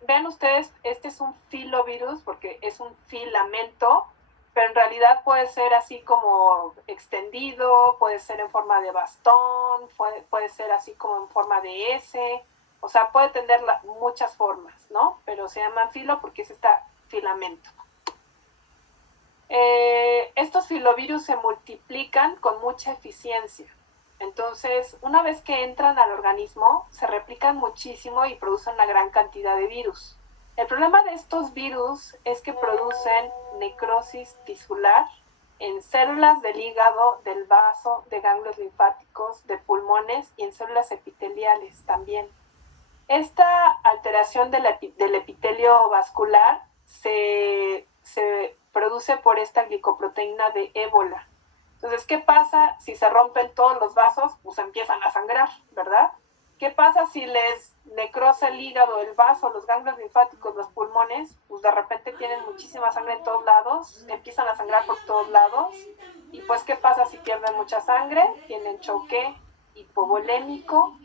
Vean ustedes, este es un filovirus porque es un filamento, pero en realidad puede ser así como extendido, puede ser en forma de bastón, puede ser así como en forma de S, o sea, puede tener muchas formas, ¿no? Pero se llaman filo porque es este filamento. Estos filovirus se multiplican con mucha eficiencia. Entonces, una vez que entran al organismo, se replican muchísimo y producen una gran cantidad de virus. El problema de estos virus es que producen necrosis tisular en células del hígado, del vaso, de ganglios linfáticos, de pulmones y en células epiteliales también. Esta alteración del epitelio vascular se produce por esta glicoproteína de ébola. Entonces, ¿qué pasa si se rompen todos los vasos? Pues empiezan a sangrar, ¿verdad? ¿Qué pasa si les necrosa el hígado, el vaso, los ganglios linfáticos, los pulmones? Pues de repente tienen muchísima sangre en todos lados, empiezan a sangrar por todos lados. Y pues, ¿qué pasa si pierden mucha sangre? Tienen choque hipovolémico,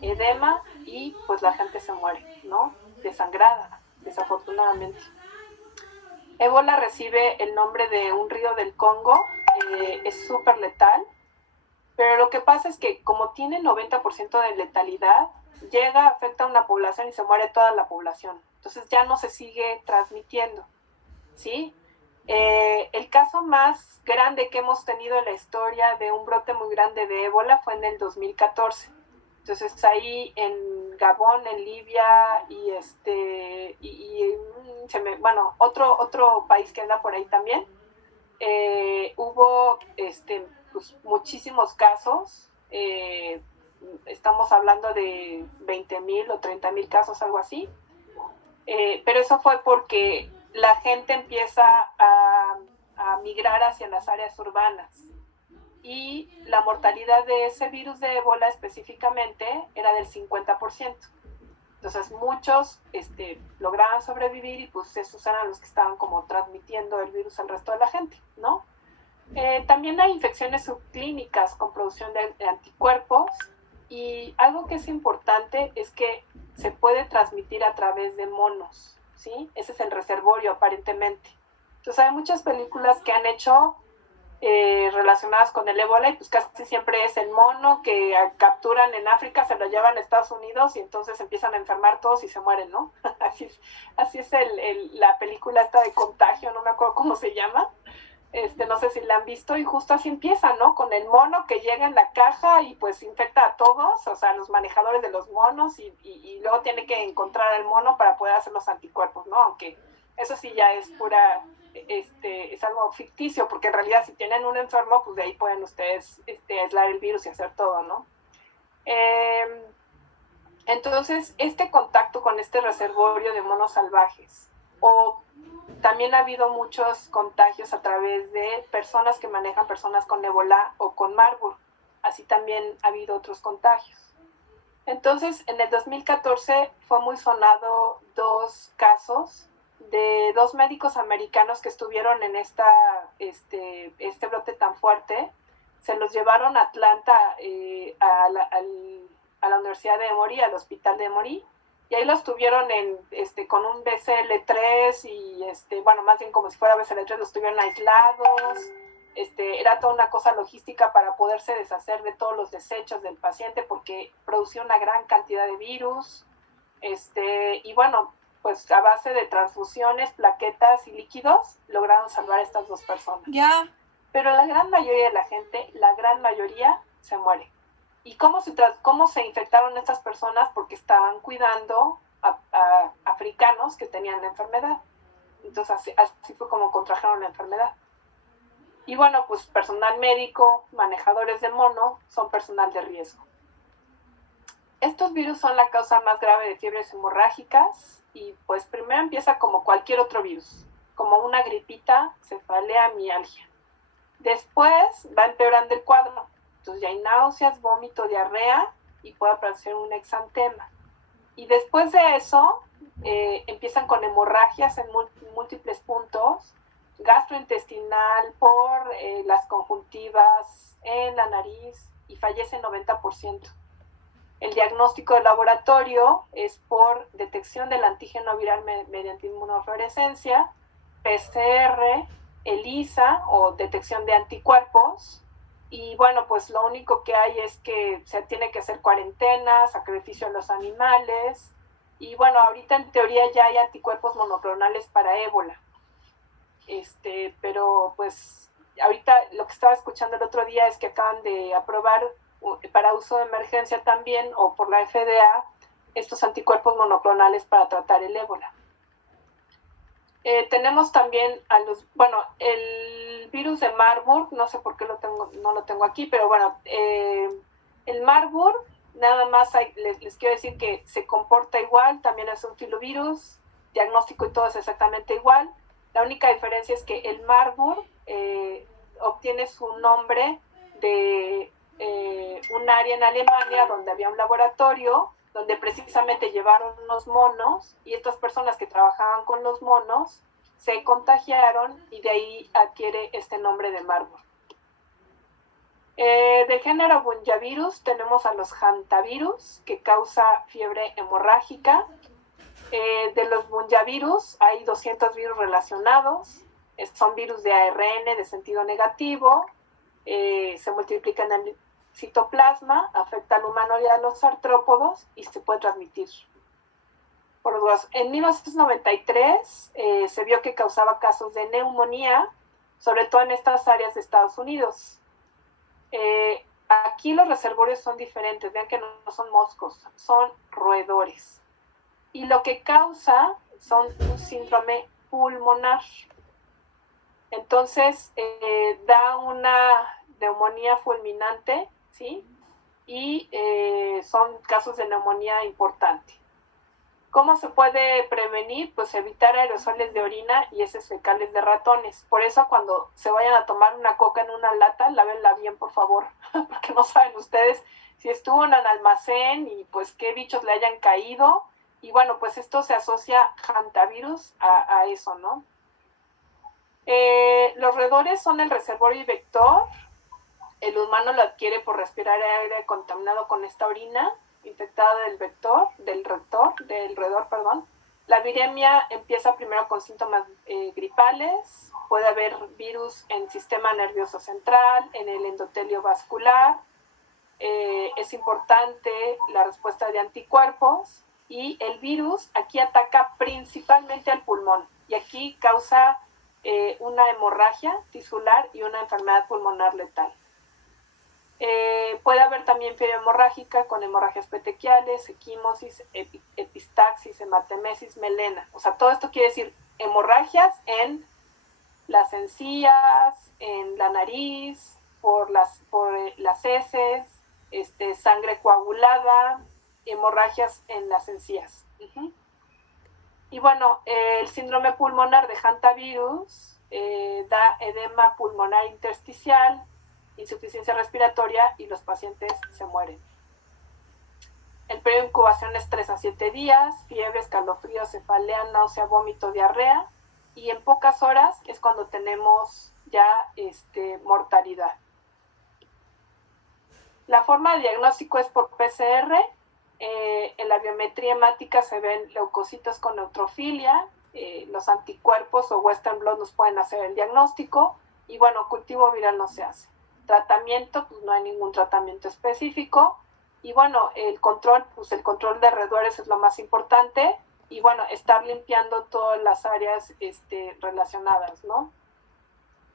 edema y pues la gente se muere, ¿no? Desangrada, desafortunadamente. Ébola recibe el nombre de un río del Congo, es súper letal, pero lo que pasa es que como tiene 90% de letalidad, llega, afecta a una población y se muere toda la población. Entonces ya no se sigue transmitiendo, ¿sí? El caso más grande que hemos tenido en la historia de un brote muy grande de ébola fue en el 2014. Entonces ahí en Gabón, en Libia y otro país que anda por ahí también, hubo pues, muchísimos casos. Estamos hablando de 20,000 o 30,000 casos, algo así. Pero eso fue porque la gente empieza a migrar hacia las áreas urbanas. Y la mortalidad de ese virus de ébola específicamente era del 50%. Entonces muchos lograban sobrevivir y pues esos eran los que estaban como transmitiendo el virus al resto de la gente, ¿no? También hay infecciones subclínicas con producción de anticuerpos y algo que es importante es que se puede transmitir a través de monos, ¿sí? Ese es el reservorio aparentemente. Entonces hay muchas películas que han hecho relacionadas con el ébola, y pues casi siempre es el mono que capturan en África, se lo llevan a Estados Unidos y entonces empiezan a enfermar todos y se mueren, ¿no? así es la película esta de Contagio, no me acuerdo cómo se llama, no sé si la han visto, y justo así empieza, ¿no? Con el mono que llega en la caja y pues infecta a todos, o sea, los manejadores de los monos, y luego tiene que encontrar al mono para poder hacer los anticuerpos, ¿no? Aunque eso sí ya es pura, es algo ficticio, porque en realidad si tienen un enfermo, pues de ahí pueden ustedes aislar el virus y hacer todo, ¿no? Entonces, este contacto con este reservorio de monos salvajes, o también ha habido muchos contagios a través de personas que manejan personas con ébola o con Marburg, así también ha habido otros contagios. Entonces, en el 2014 fue muy sonado 2 casos de 2 médicos americanos que estuvieron en este brote tan fuerte. Se los llevaron a Atlanta, a la Universidad de Emory, al hospital de Emory, y ahí los tuvieron con un BCL3 y, bueno, más bien como si fuera BCL3, los tuvieron aislados. Era toda una cosa logística para poderse deshacer de todos los desechos del paciente porque producía una gran cantidad de virus. Y bueno, pues a base de transfusiones, plaquetas y líquidos, lograron salvar a estas 2 personas. Ya. Pero la gran mayoría de la gente, la gran mayoría, se muere. ¿Y cómo se infectaron estas personas? Porque estaban cuidando a africanos que tenían la enfermedad. Entonces así fue como contrajeron la enfermedad. Y bueno, pues personal médico, manejadores de mono, son personal de riesgo. Estos virus son la causa más grave de fiebres hemorrágicas y pues primero empieza como cualquier otro virus, como una gripita, cefalea, mialgia. Después va empeorando el cuadro, entonces ya hay náuseas, vómito, diarrea y puede aparecer un exantema. Y después de eso empiezan con hemorragias en múltiples puntos, gastrointestinal por las conjuntivas en la nariz y fallece el 90%. El diagnóstico de laboratorio es por detección del antígeno viral mediante inmunofluorescencia, PCR, ELISA o detección de anticuerpos. Y bueno, pues lo único que hay es que se tiene que hacer cuarentena, sacrificio a los animales. Y bueno, ahorita en teoría ya hay anticuerpos monoclonales para ébola. Pero pues ahorita lo que estaba escuchando el otro día es que acaban de aprobar para uso de emergencia también, o por la FDA, estos anticuerpos monoclonales para tratar el ébola. Tenemos también el virus de Marburg, no sé por qué no lo tengo aquí, pero bueno, el Marburg, nada más les quiero decir que se comporta igual, también es un filovirus, diagnóstico y todo es exactamente igual. La única diferencia es que el Marburg obtiene su nombre de un área en Alemania donde había un laboratorio donde precisamente llevaron unos monos y estas personas que trabajaban con los monos se contagiaron y de ahí adquiere este nombre de Marburg. De género bunyavirus tenemos a los hantavirus, que causa fiebre hemorrágica. De los bunyavirus hay 200 virus relacionados, son virus de ARN de sentido negativo, se multiplican en el citoplasma, afecta al humano y a los artrópodos y se puede transmitir por los dos. En 1993 se vio que causaba casos de neumonía, sobre todo en estas áreas de Estados Unidos. Aquí los reservorios son diferentes, vean que no son moscos, son roedores. Y lo que causa son un síndrome pulmonar. Entonces da una neumonía fulminante, ¿sí? Y son casos de neumonía importante. ¿Cómo se puede prevenir? Pues evitar aerosoles de orina y heces fecales de ratones. Por eso cuando se vayan a tomar una coca en una lata, lávenla bien, por favor, porque no saben ustedes si estuvo en el almacén y pues qué bichos le hayan caído. Y bueno, pues esto se asocia hantavirus a eso, ¿no? Los roedores son el reservorio y vector. El humano lo adquiere por respirar aire contaminado con esta orina infectada del roedor, perdón. La viremia empieza primero con síntomas gripales, puede haber virus en el sistema nervioso central, en el endotelio vascular, es importante la respuesta de anticuerpos y el virus aquí ataca principalmente al pulmón y aquí causa una hemorragia tisular y una enfermedad pulmonar letal. Puede haber también fiebre hemorrágica con hemorragias petequiales, equimosis, epistaxis, hematemesis, melena. O sea, todo esto quiere decir hemorragias en las encías, en la nariz, por las heces, sangre coagulada, hemorragias en las encías. Y bueno, el síndrome pulmonar de hantavirus da edema pulmonar intersticial, insuficiencia respiratoria y los pacientes se mueren. El periodo de incubación es 3 a 7 días, fiebre, escalofrío, cefalea, náusea, vómito, diarrea, y en pocas horas es cuando tenemos ya mortalidad. La forma de diagnóstico es por PCR. En la biometría hemática se ven leucocitos con neutrofilia, los anticuerpos o Western blot nos pueden hacer el diagnóstico, y bueno, cultivo viral no se hace. Tratamiento, pues no hay ningún tratamiento específico, y bueno, el control, pues el control de roedores es lo más importante, y bueno, estar limpiando todas las áreas relacionadas, ¿no?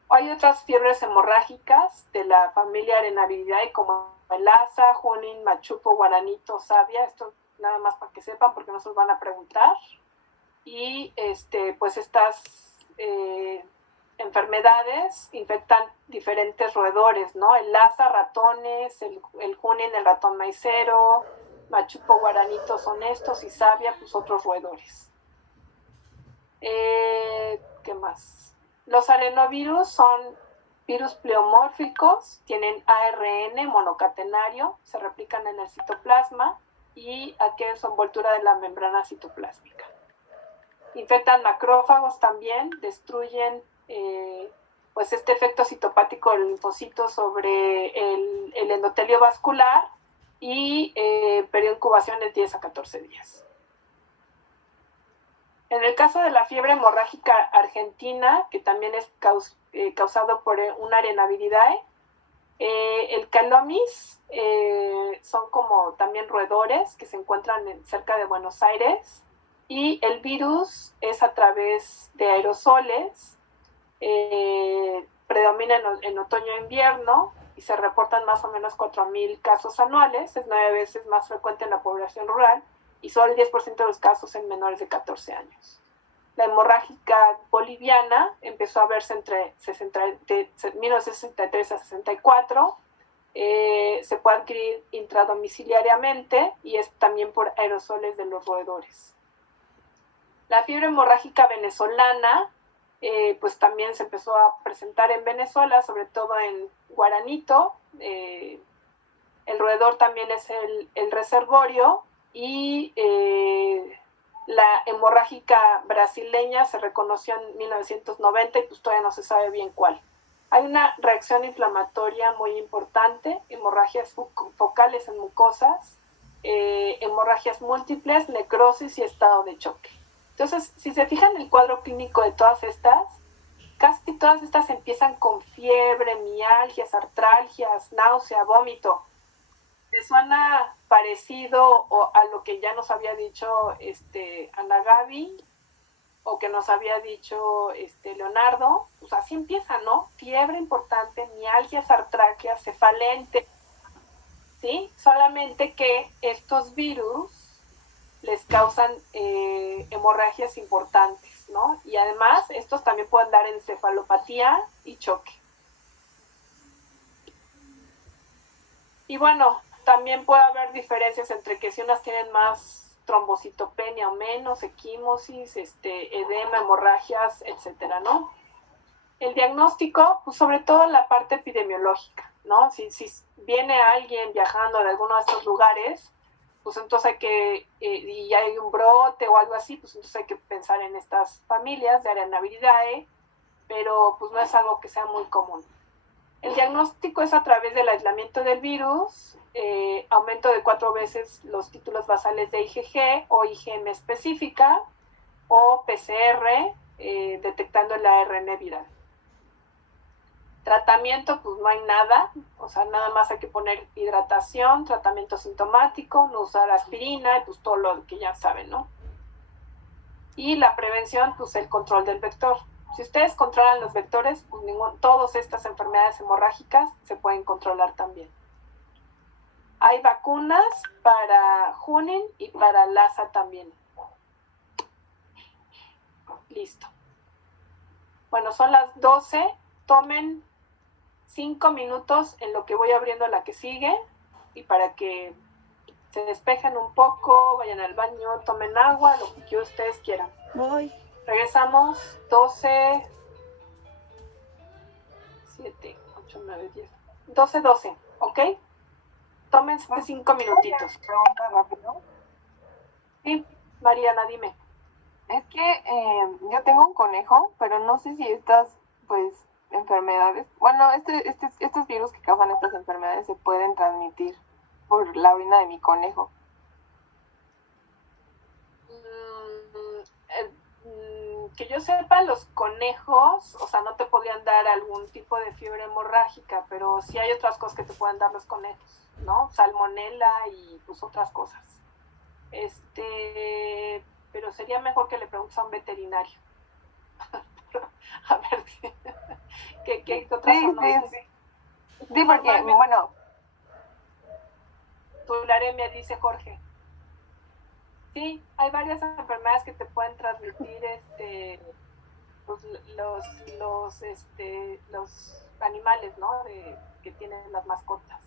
Hay otras fiebres hemorrágicas de la familia Arenaviridae como el asa, junín, machupo, guaranito, savia, esto nada más para que sepan porque no se los van a preguntar. Y pues estas enfermedades infectan diferentes roedores, ¿no? El asa, ratones, el junín, el ratón maicero, machupo, guaranito son estos, y savia, pues otros roedores. ¿Qué más? Los arenovirus son virus pleomórficos, tienen ARN monocatenario, se replican en el citoplasma y adquieren su envoltura de la membrana citoplásmica. Infectan macrófagos también, destruyen pues este efecto citopático del linfocito sobre el endotelio vascular, y periodo de incubación es 10 a 14 días. En el caso de la fiebre hemorrágica argentina, que también es causado por un Arenaviridae, el calomis son como también roedores que se encuentran cerca de Buenos Aires, y el virus es a través de aerosoles, predomina en otoño e invierno y se reportan más o menos 4,000 casos anuales, es 9 veces más frecuente en la población rural y solo el 10% de los casos en menores de 14 años. La hemorrágica boliviana empezó a verse entre 1963 a 64, se puede adquirir intradomiciliariamente y es también por aerosoles de los roedores. La fiebre hemorrágica venezolana pues también se empezó a presentar en Venezuela, sobre todo en Guaranito. El roedor también es el reservorio, y la hemorrágica brasileña se reconoció en 1990 y pues todavía no se sabe bien cuál. Hay una reacción inflamatoria muy importante, hemorragias focales en mucosas, hemorragias múltiples, necrosis y estado de choque. Entonces, si se fijan en el cuadro clínico de todas estas, casi todas estas empiezan con fiebre, mialgias, artralgias, náusea, vómito. ¿Te suena parecido a lo que ya nos había dicho Ana Gaby o que nos había dicho Leonardo? Pues así empieza, ¿no? Fiebre importante, mialgias, artralgias, cefalente, ¿sí? Solamente que estos virus les causan hemorragias importantes, ¿no? Y además estos también pueden dar encefalopatía y choque. Y bueno, también puede haber diferencias entre que si unas tienen más trombocitopenia o menos, equimosis, edema, hemorragias, etcétera, ¿no? El diagnóstico, pues sobre todo la parte epidemiológica, ¿no? Si viene alguien viajando de alguno de estos lugares, pues entonces hay que, y hay un brote o algo así, pues entonces hay que pensar en estas familias de Arenaviridae, pero pues no es algo que sea muy común. El diagnóstico es a través del aislamiento del virus, aumento de 4 veces los títulos basales de IgG o IgM específica, o PCR detectando el ARN viral. Tratamiento, pues no hay nada, o sea, nada más hay que poner hidratación, tratamiento sintomático, no usar aspirina, y pues todo lo que ya saben, ¿no? Y la prevención, pues el control del vector. Si ustedes controlan los vectores, pues todas estas enfermedades hemorrágicas se pueden controlar también. Hay vacunas para Junin y para Lassa también. Listo. Bueno, son las 12. Tomen 5 minutos en lo que voy abriendo la que sigue y para que se despejen un poco, vayan al baño, tomen agua, lo que ustedes quieran. Voy. Regresamos 12, 7, 8, 9, 10. 12, 12, ¿ok? Tómense 5 minutitos. Pregunta rápido. Sí, Mariana, dime. Es que yo tengo un conejo, pero no sé si estas, pues, enfermedades, bueno, estos virus que causan estas enfermedades se pueden transmitir por la orina de mi conejo. Que yo sepa, los conejos, o sea, no te podían dar algún tipo de fiebre hemorrágica, pero sí hay otras cosas que te pueden dar los conejos, ¿no? Salmonela y pues otras cosas. Pero sería mejor que le preguntes a un veterinario. A ver qué otras son. Sí, porque, bueno. Tularemia, dice Jorge. Sí, hay varias enfermedades que te pueden transmitir los animales, ¿no? Que tienen las mascotas.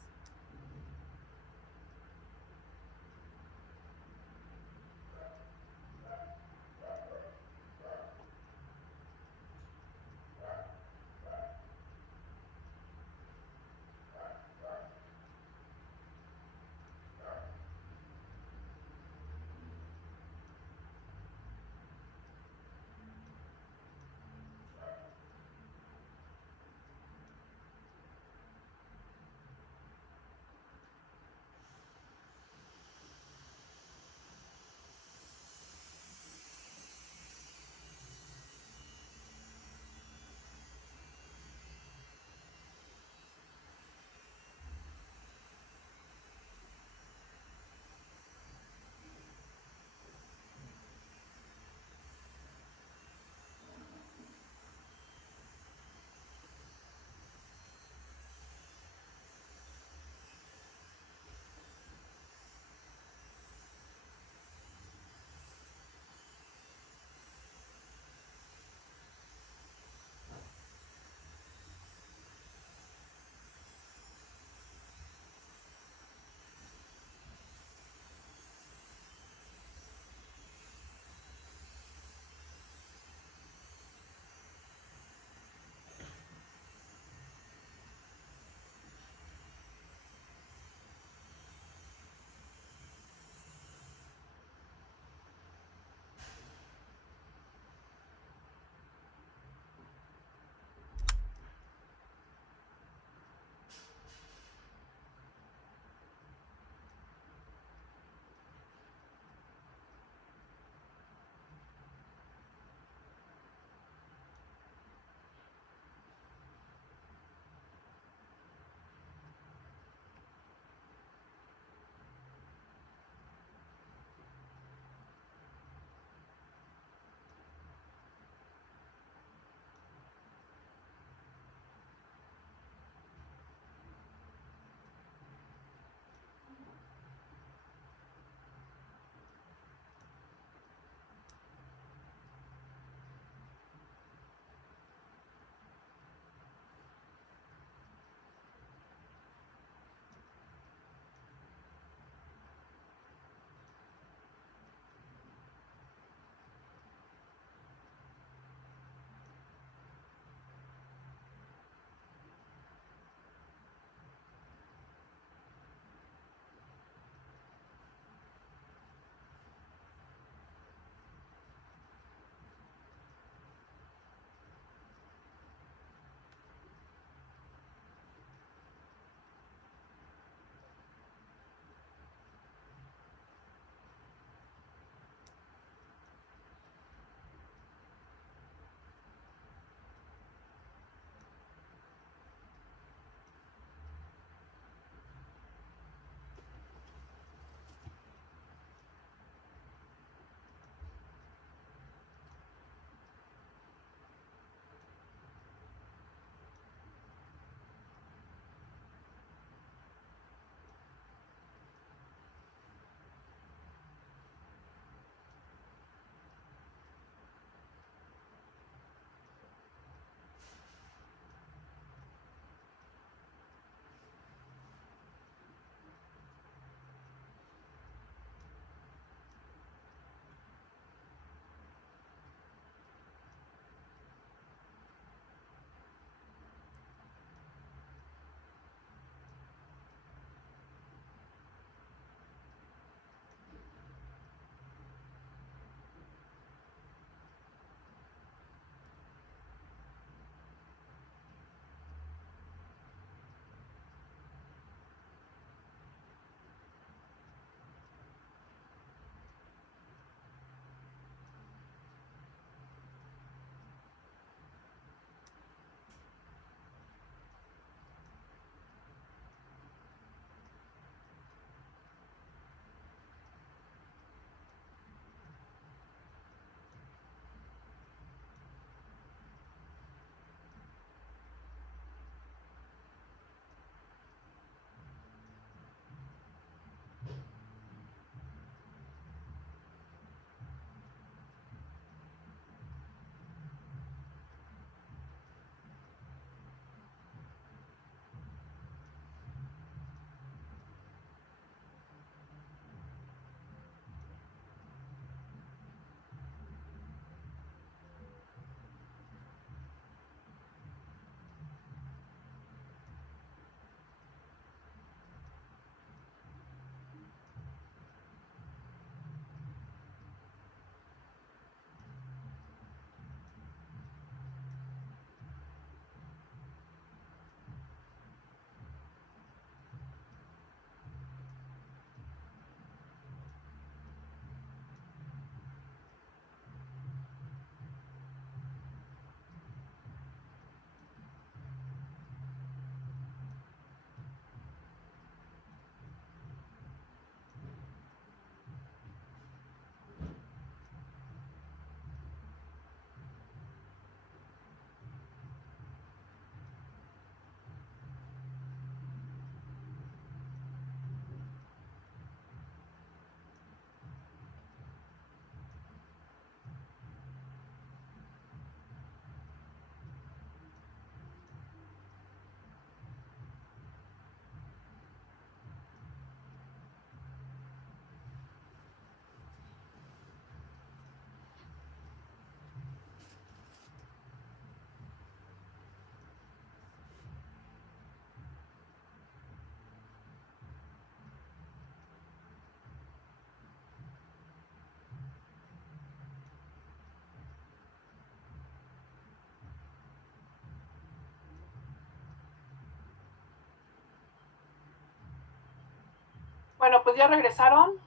Bueno, pues ya regresaron.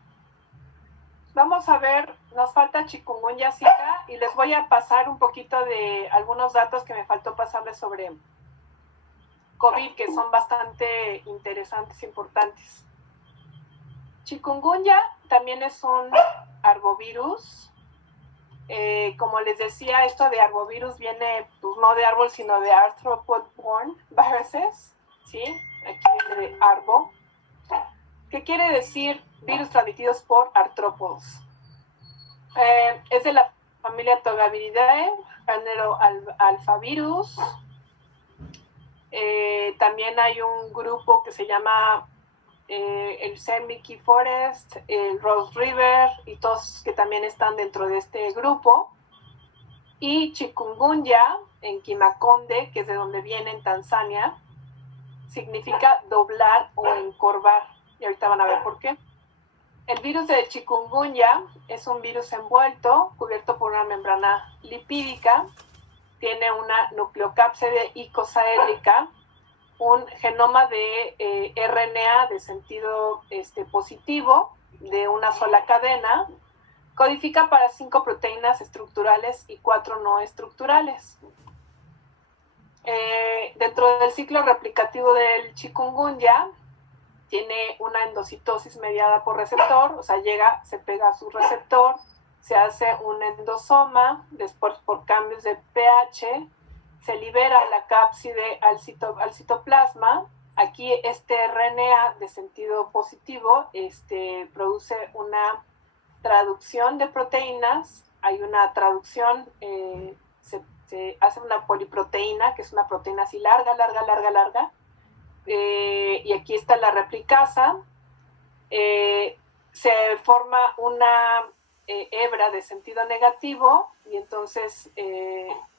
Vamos a ver, nos falta chikungunya, Zika, y les voy a pasar un poquito de algunos datos que me faltó pasarles sobre COVID, que son bastante interesantes e importantes. Chikungunya también es un arbovirus. Como les decía, esto de arbovirus viene, pues no de árbol, sino de arthropod-borne viruses, ¿sí? Aquí viene de arbo. ¿Qué quiere decir virus transmitidos por artrópodos? Es de la familia Togaviridae, género alfavirus. También hay un grupo que se llama el Semiki Forest, el Rose River, y todos que también están dentro de este grupo. Y chikungunya, en Kimakonde, que es de donde viene, en Tanzania, significa doblar o encorvar. Y ahorita van a ver por qué. El virus de chikungunya es un virus envuelto, cubierto por una membrana lipídica, tiene una nucleocápside icosaédrica, un genoma de RNA de sentido positivo, de una sola cadena, codifica para 5 proteínas estructurales y 4 no estructurales. Dentro del ciclo replicativo del chikungunya, tiene una endocitosis mediada por receptor, o sea, llega, se pega a su receptor, se hace un endosoma, después por cambios de pH, se libera la cápside al citoplasma. Aquí este RNA de sentido positivo produce una traducción de proteínas, hay una traducción, se hace una poliproteína, que es una proteína así larga, y aquí está la replicasa, se forma una hebra de sentido negativo y entonces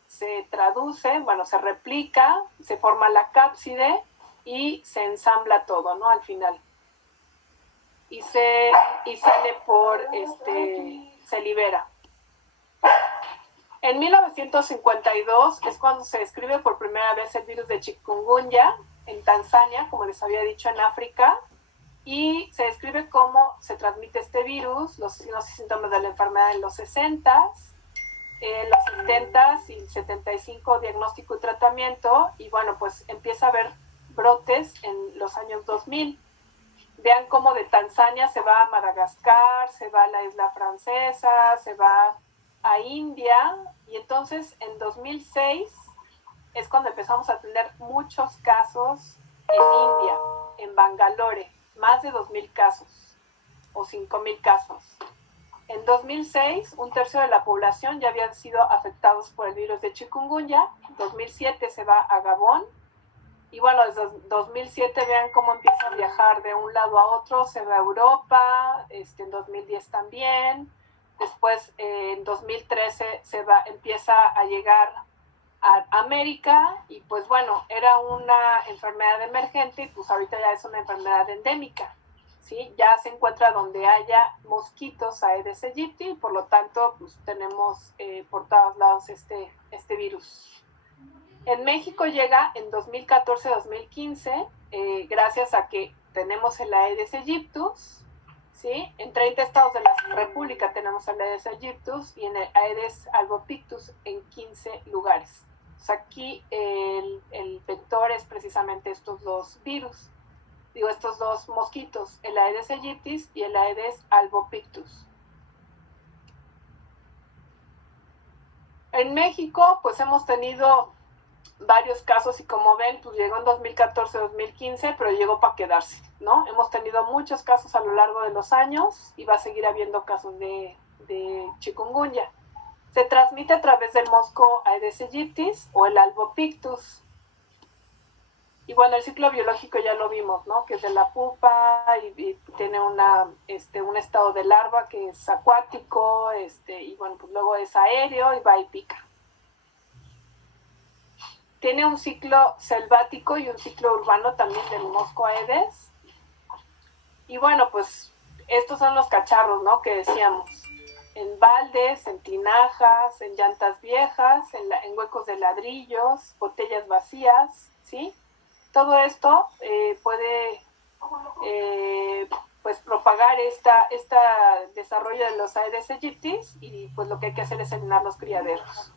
se traduce, bueno, se replica, se forma la cápside y se ensambla todo, ¿no? Al final. Y sale por, se libera. En 1952 es cuando se describe por primera vez el virus de chikungunya en Tanzania, como les había dicho, en África, y se describe cómo se transmite este virus, los signos y síntomas de la enfermedad en los 60s, en los 70s y 75, diagnóstico y tratamiento, y bueno, pues empieza a haber brotes en los años 2000. Vean cómo de Tanzania se va a Madagascar, se va a la isla francesa, se va a India, y entonces en 2006 es cuando empezamos a tener muchos casos en India, en Bangalore, más de 2,000 casos o 5,000 casos. En 2006, 1/3 de la población ya habían sido afectados por el virus de chikungunya. En 2007 se va a Gabón. Y bueno, desde 2007 vean cómo empieza a viajar de un lado a otro, se va a Europa, en 2010 también. Después, en 2013 empieza a llegar a América, y pues bueno, era una enfermedad emergente y pues ahorita ya es una enfermedad endémica, ¿sí? Ya se encuentra donde haya mosquitos Aedes aegypti, por lo tanto pues tenemos por todos lados este virus. En México llega en 2014-2015, gracias a que tenemos el Aedes aegyptus, ¿sí? En 30 estados de la República tenemos el Aedes aegyptus y en el Aedes albopictus en 15 lugares. O sea, aquí el vector es precisamente estos dos virus, estos dos mosquitos, el Aedes aegypti y el Aedes albopictus. En México, pues hemos tenido varios casos y como ven, pues llegó en 2014-2015, pero llegó para quedarse, ¿no? Hemos tenido muchos casos a lo largo de los años y va a seguir habiendo casos de chikungunya. Se transmite a través del mosco Aedes aegypti o el albopictus. Y bueno, el ciclo biológico ya lo vimos, ¿no? Que es de la pupa y tiene un estado de larva que es acuático, y bueno, pues luego es aéreo y va y pica. Tiene un ciclo selvático y un ciclo urbano también del mosco Aedes. Y bueno, pues estos son los cacharros, ¿no? Que decíamos. En baldes, en tinajas, en llantas viejas, en huecos de ladrillos, botellas vacías, ¿sí? Todo esto puede pues propagar este desarrollo de los Aedes aegyptis, y pues lo que hay que hacer es eliminar los criaderos.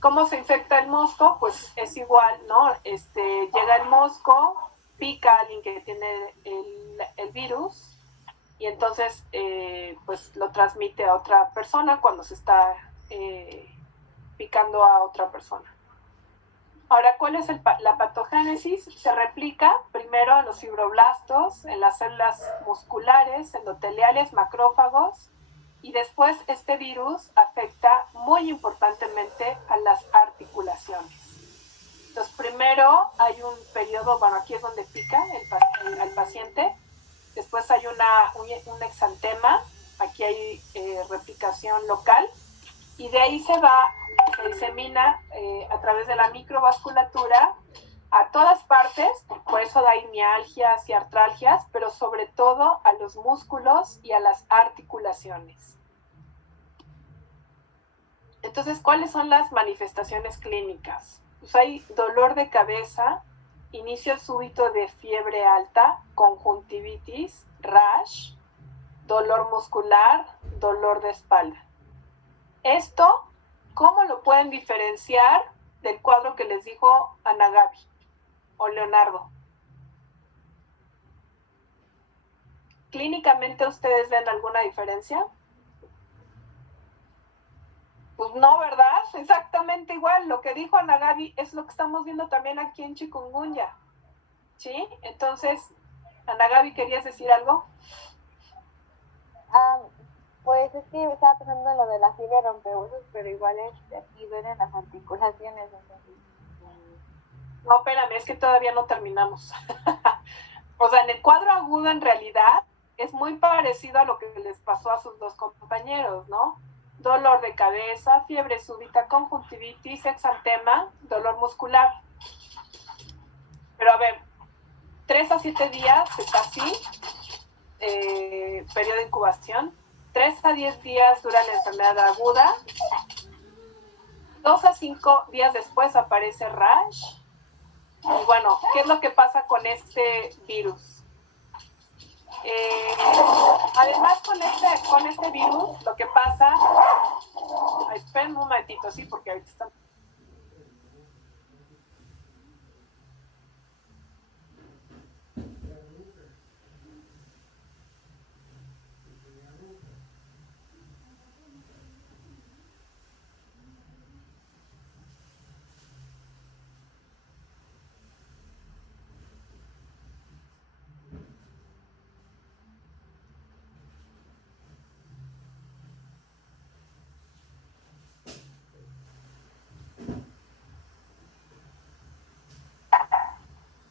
¿Cómo se infecta el mosco? Pues es igual, ¿no? Llega el mosco, pica a alguien que tiene el virus, y entonces pues lo transmite a otra persona cuando se está picando a otra persona. Ahora, ¿cuál es la patogénesis? Se replica primero en los fibroblastos, en las células musculares, endoteliales, macrófagos, y después este virus afecta muy importantemente a las articulaciones. Entonces, primero hay un periodo, bueno, aquí es donde pica el paciente, después hay un exantema, aquí hay replicación local, y de ahí se disemina a través de la microvasculatura a todas partes, por eso hay mialgias y artralgias, pero sobre todo a los músculos y a las articulaciones. Entonces, ¿cuáles son las manifestaciones clínicas? Pues hay dolor de cabeza, inicio súbito de fiebre alta, conjuntivitis, rash, dolor muscular, dolor de espalda. Esto, ¿cómo lo pueden diferenciar del cuadro que les dijo Ana Gaby o Leonardo? ¿Clínicamente ustedes ven alguna diferencia? Pues no, ¿verdad? Exactamente igual. Lo que dijo Ana Gaby es lo que estamos viendo también aquí en chikungunya. ¿Sí? Entonces, Ana Gaby, ¿querías decir algo? Pues es que estaba pensando en lo de la fiebre rompehuesos, pero igual aquí duelen las articulaciones. Entonces... No, espérame, es que todavía no terminamos. O sea, en el cuadro agudo en realidad es muy parecido a lo que les pasó a sus dos compañeros, ¿no? Dolor de cabeza, fiebre súbita, conjuntivitis, exantema, dolor muscular. Pero a ver, 3 a 7 días está así, periodo de incubación. 3 a 10 días dura la enfermedad aguda. 2 a 5 días después aparece rash. Y bueno, ¿qué es lo que pasa con este virus? Además, con este virus, lo que pasa... Ay, esperen un momentito, sí, porque ahorita están...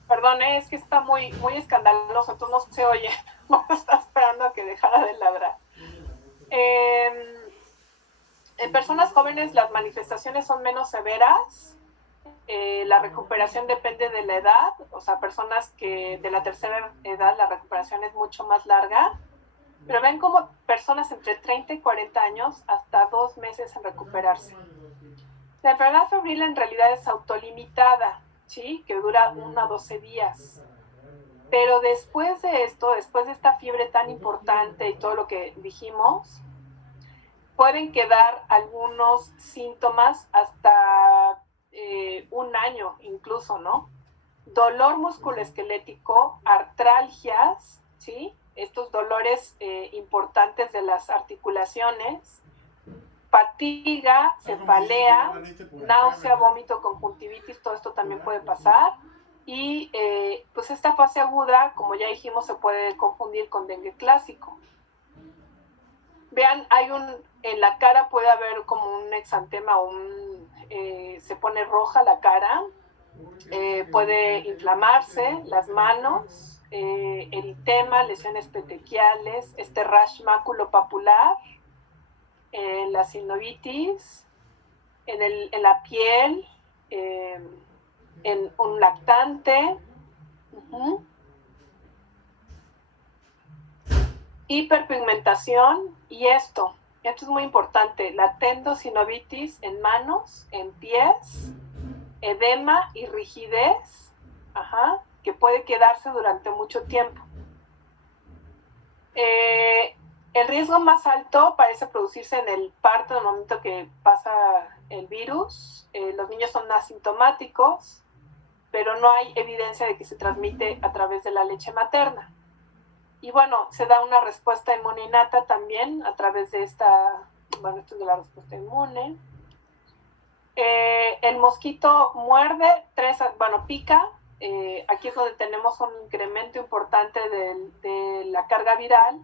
Perdón, es que está muy escandaloso, entonces no se oye. No está esperando a que dejara de ladrar. En personas jóvenes las manifestaciones son menos severas. La recuperación depende de la edad. O sea, personas que de la tercera edad la recuperación es mucho más larga. Pero ven como personas entre 30 y 40 años hasta 2 meses en recuperarse. La enfermedad febril en realidad es autolimitada, ¿sí? Que dura 1 a 12 días. Pero después de esto, después de esta fiebre tan importante y todo lo que dijimos, pueden quedar algunos síntomas hasta 1 año incluso, ¿no? Dolor musculoesquelético, artralgias, ¿sí? Estos dolores importantes de las articulaciones, fatiga, cefalea, náusea, vómito, conjuntivitis, todo esto también puede pasar. Y pues esta fase aguda, como ya dijimos, se puede confundir con dengue clásico. Vean, en la cara puede haber como un exantema, se pone roja la cara, puede inflamarse las manos, eritema, lesiones petequiales, rash maculopapular, la sinovitis, en la piel, en un lactante, hiperpigmentación, y esto es muy importante, la tendosinovitis en manos, en pies, edema y rigidez, que puede quedarse durante mucho tiempo. El riesgo más alto parece producirse en el parto, en el momento que pasa el virus. Los niños son asintomáticos, pero no hay evidencia de que se transmite a través de la leche materna. Y bueno, se da una respuesta inmune innata también a través de esta, bueno, esto es de la respuesta inmune. El mosquito muerde, pica. Aquí es donde tenemos un incremento importante de la carga viral.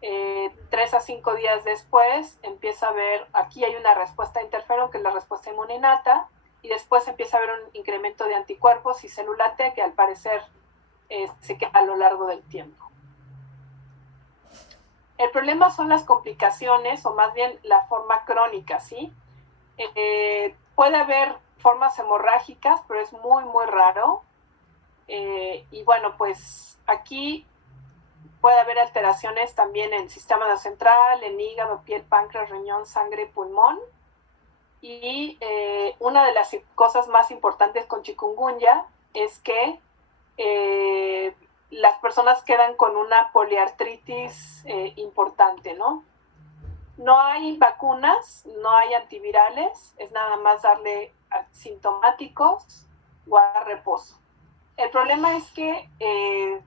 3 a 5 días después empieza a haber, aquí hay una respuesta a interferón, que es la respuesta inmune innata, y después empieza a haber un incremento de anticuerpos y célula T, que al parecer se queda a lo largo del tiempo. El problema son las complicaciones, o más bien la forma crónica, ¿sí? Puede haber formas hemorrágicas, pero es muy, muy raro. Y bueno, pues aquí puede haber alteraciones también en el sistema nervioso central, en hígado, piel, páncreas, riñón, sangre, pulmón. Y una de las cosas más importantes con chikungunya es que las personas quedan con una poliartritis importante, ¿no? No hay vacunas, no hay antivirales, es nada más darle asintomáticos o a reposo. El problema es que, en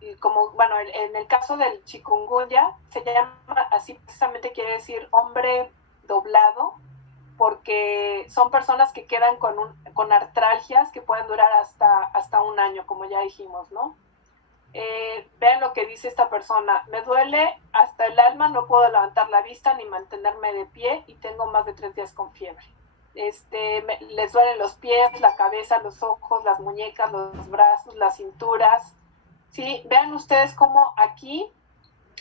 el caso del chikungunya, se llama así, precisamente quiere decir hombre doblado, porque son personas que quedan con artralgias que pueden durar hasta un año, como ya dijimos, ¿no? Vean lo que dice esta persona: me duele hasta el alma, no puedo levantar la vista ni mantenerme de pie y tengo más de 3 días con fiebre. Les duelen los pies, la cabeza, los ojos, las muñecas, los brazos, las cinturas. ¿Sí? Vean ustedes cómo aquí,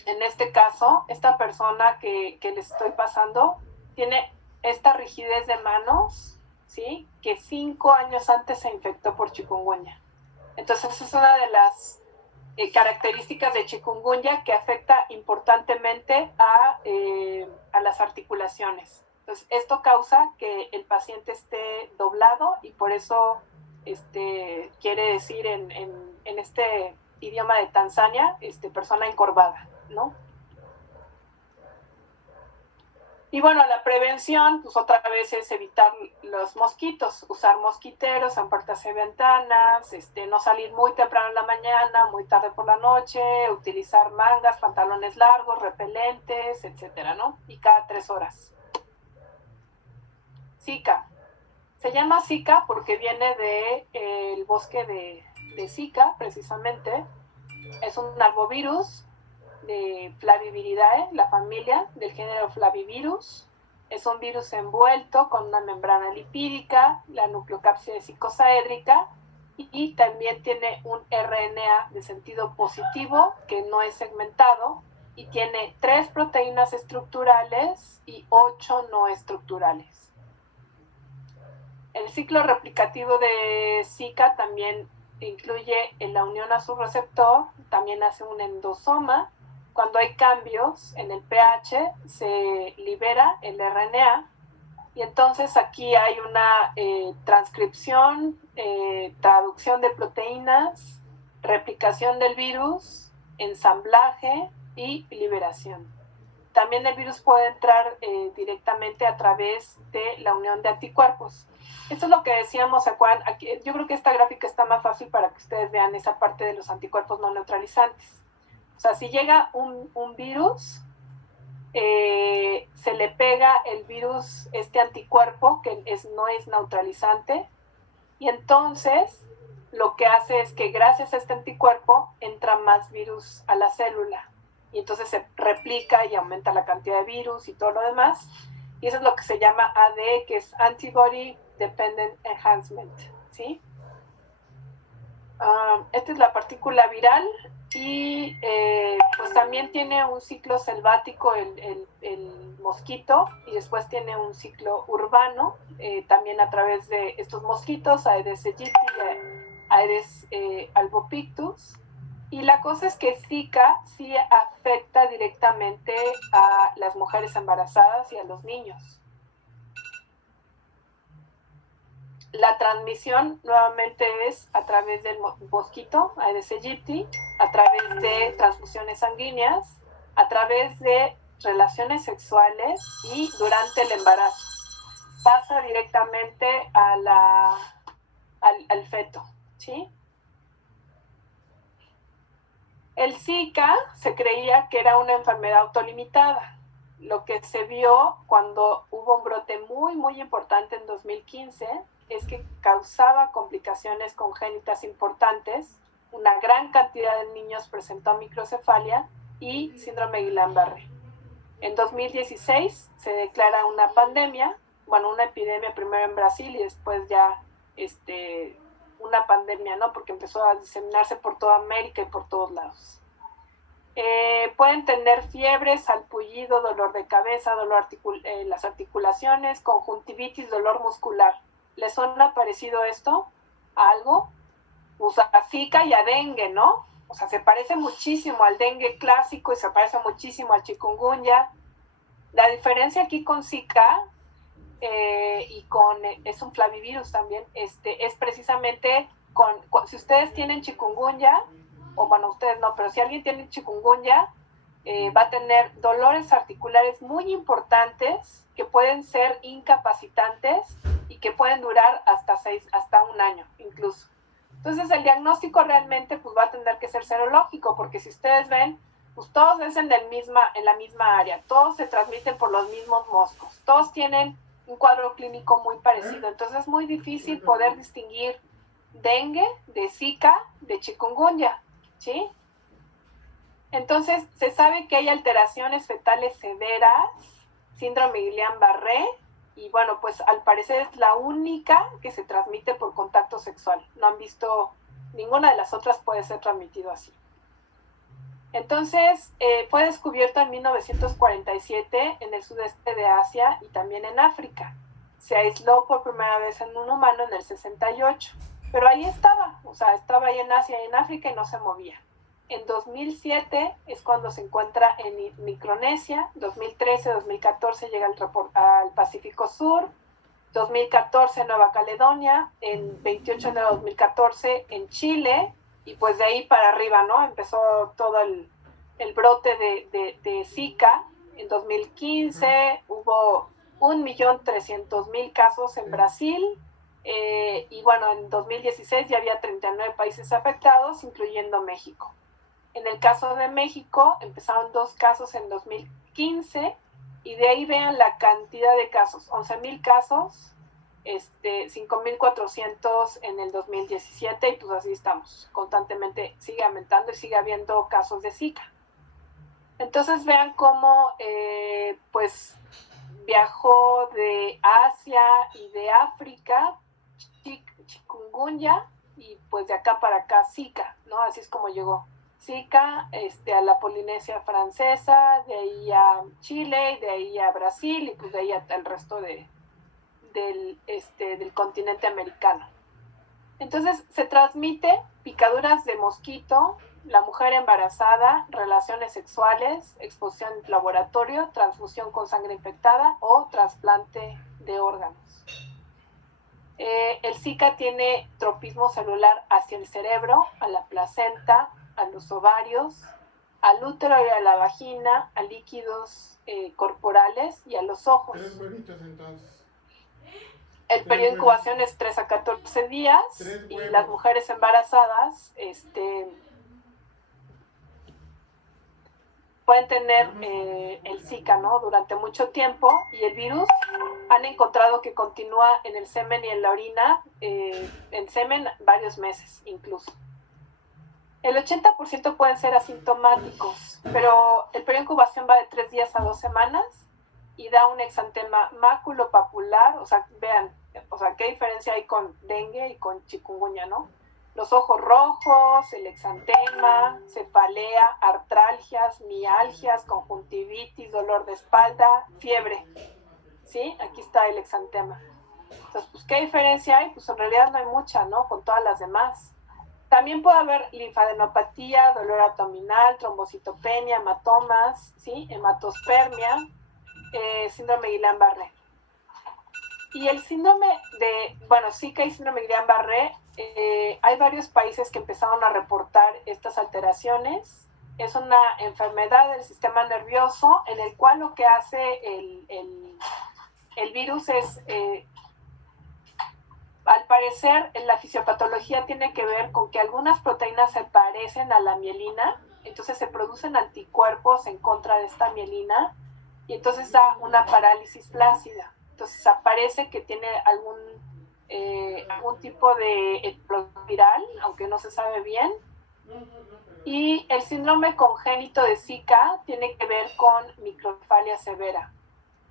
en este caso, esta persona que les estoy pasando tiene esta rigidez de manos, ¿sí? Que 5 años antes se infectó por chikungunya. Entonces es una de las características de chikungunya que afecta importantemente a las articulaciones. Entonces esto causa que el paciente esté doblado y por eso quiere decir en este idioma de Tanzania, persona encorvada, ¿no? Y bueno, la prevención, pues otra vez es evitar los mosquitos, usar mosquiteros en puertas y ventanas, no salir muy temprano en la mañana, muy tarde por la noche, utilizar mangas, pantalones largos, repelentes, etcétera, ¿no? Y cada 3 horas. Zika. Se llama Zika porque viene del bosque de Zika, precisamente. Es un arbovirus de Flaviviridae, la familia del género Flavivirus. Es un virus envuelto con una membrana lipídica, la nucleocápside icosaédrica, y también tiene un RNA de sentido positivo que no es segmentado y tiene 3 proteínas estructurales y 8 no estructurales. El ciclo replicativo de Zika también incluye en la unión a su receptor, también hace un endosoma. Cuando hay cambios en el pH, se libera el RNA y entonces aquí hay una transcripción, traducción de proteínas, replicación del virus, ensamblaje y liberación. También el virus puede entrar directamente a través de la unión de anticuerpos. Esto es lo que decíamos, aquí, yo creo que esta gráfica está más fácil para que ustedes vean esa parte de los anticuerpos no neutralizantes. O sea, si llega un virus, se le pega el virus, anticuerpo, que no es neutralizante, y entonces lo que hace es que gracias a este anticuerpo entra más virus a la célula, y entonces se replica y aumenta la cantidad de virus y todo lo demás, y eso es lo que se llama ADE, que es Antibody Dependent Enhancement, ¿sí? Esta es la partícula viral y pues también tiene un ciclo selvático el mosquito y después tiene un ciclo urbano también a través de estos mosquitos, Aedes aegypti, Aedes albopictus. Y la cosa es que Zika sí afecta directamente a las mujeres embarazadas y a los niños. La transmisión nuevamente es a través del mosquito Aedes aegypti a través de transfusiones sanguíneas, a través de relaciones sexuales y durante el embarazo. Pasa directamente al feto, ¿sí? El Zika se creía que era una enfermedad autolimitada. Lo que se vio cuando hubo un brote muy, muy importante en 2015 es que causaba complicaciones congénitas importantes. Una gran cantidad de niños presentó microcefalia y síndrome de Guillain-Barré. En 2016 se declara una pandemia, bueno, una epidemia primero en Brasil y después ya una pandemia, ¿no? Porque empezó a diseminarse por toda América y por todos lados. Pueden tener fiebre, salpullido, dolor de cabeza, dolor en las articulaciones, conjuntivitis, dolor muscular. ¿Les suena parecido esto a algo? Pues a Zika y a dengue, ¿no? O sea, se parece muchísimo al dengue clásico y se parece muchísimo al chikungunya. La diferencia aquí con Zika es un flavivirus también, es precisamente si ustedes tienen chikungunya, o bueno, ustedes no, pero si alguien tiene chikungunya, va a tener dolores articulares muy importantes que pueden ser incapacitantes y que pueden durar hasta un año incluso. Entonces el diagnóstico realmente pues va a tener que ser serológico, porque si ustedes ven, pues todos es en la misma área, todos se transmiten por los mismos moscos, todos tienen un cuadro clínico muy parecido, entonces es muy difícil poder distinguir dengue de Zika de chikungunya, ¿sí? Entonces se sabe que hay alteraciones fetales severas, síndrome de Guillain-Barré, y bueno, pues al parecer es la única que se transmite por contacto sexual. No han visto, ninguna de las otras puede ser transmitido así. Entonces, fue descubierto en 1947 en el sudeste de Asia y también en África. Se aisló por primera vez en un humano en el 68, pero ahí estaba, o sea, estaba ahí en Asia y en África y no se movía. En 2007 es cuando se encuentra en Micronesia, 2013, 2014 llega al Pacífico Sur, 2014 en Nueva Caledonia, en 28 de enero de 2014 en Chile, y pues de ahí para arriba, ¿no? Empezó todo el brote de Zika. En 2015 hubo 1.300.000 casos en Brasil, y bueno, en 2016 ya había 39 países afectados, incluyendo México. En el caso de México, empezaron 2 casos en 2015, y de ahí vean la cantidad de casos, 11.000 casos, 5.400 en el 2017, y pues así estamos, constantemente sigue aumentando y sigue habiendo casos de Zika. Entonces vean cómo pues viajó de Asia y de África chikungunya, y pues de acá para acá Zika, ¿no? Así es como llegó Zika a la Polinesia francesa, de ahí a Chile, de ahí a Brasil, y pues de ahí hasta el resto del continente americano. Entonces se transmite picaduras de mosquito, la mujer embarazada, relaciones sexuales, exposición en laboratorio, transfusión con sangre infectada o trasplante de órganos. El Zika tiene tropismo celular hacia el cerebro, a la placenta, a los ovarios, al útero y a la vagina, a líquidos corporales y a los ojos. El periodo de incubación es 3 a 14 días, y las mujeres embarazadas pueden tener el Zika, ¿no? Durante mucho tiempo, y el virus han encontrado que continúa en el semen y en la orina, en semen varios meses incluso. El 80% pueden ser asintomáticos, pero el periodo de incubación va de 3 días a 2 semanas y da un exantema maculopapular. O sea, vean, o sea, qué diferencia hay con dengue y con chikungunya, ¿no? Los ojos rojos, el exantema, cefalea, artralgias, mialgias, conjuntivitis, dolor de espalda, fiebre. ¿Sí? Aquí está el exantema. Entonces, pues, ¿qué diferencia hay? Pues en realidad no hay mucha, ¿no? Con todas las demás. También puede haber linfadenopatía, dolor abdominal, trombocitopenia, hematomas, ¿sí? Hematospermia, síndrome de Guillain-Barré. Y el síndrome de, Zika y síndrome de Guillain-Barré hay varios países que empezaron a reportar estas alteraciones. Es una enfermedad del sistema nervioso en el cual lo que hace el virus es, al parecer, la fisiopatología tiene que ver con que algunas proteínas se parecen a la mielina, entonces se producen anticuerpos en contra de esta mielina y entonces da una parálisis flácida. Entonces aparece que tiene algún tipo de viral, aunque no se sabe bien. Y el síndrome congénito de Zika tiene que ver con microcefalia severa.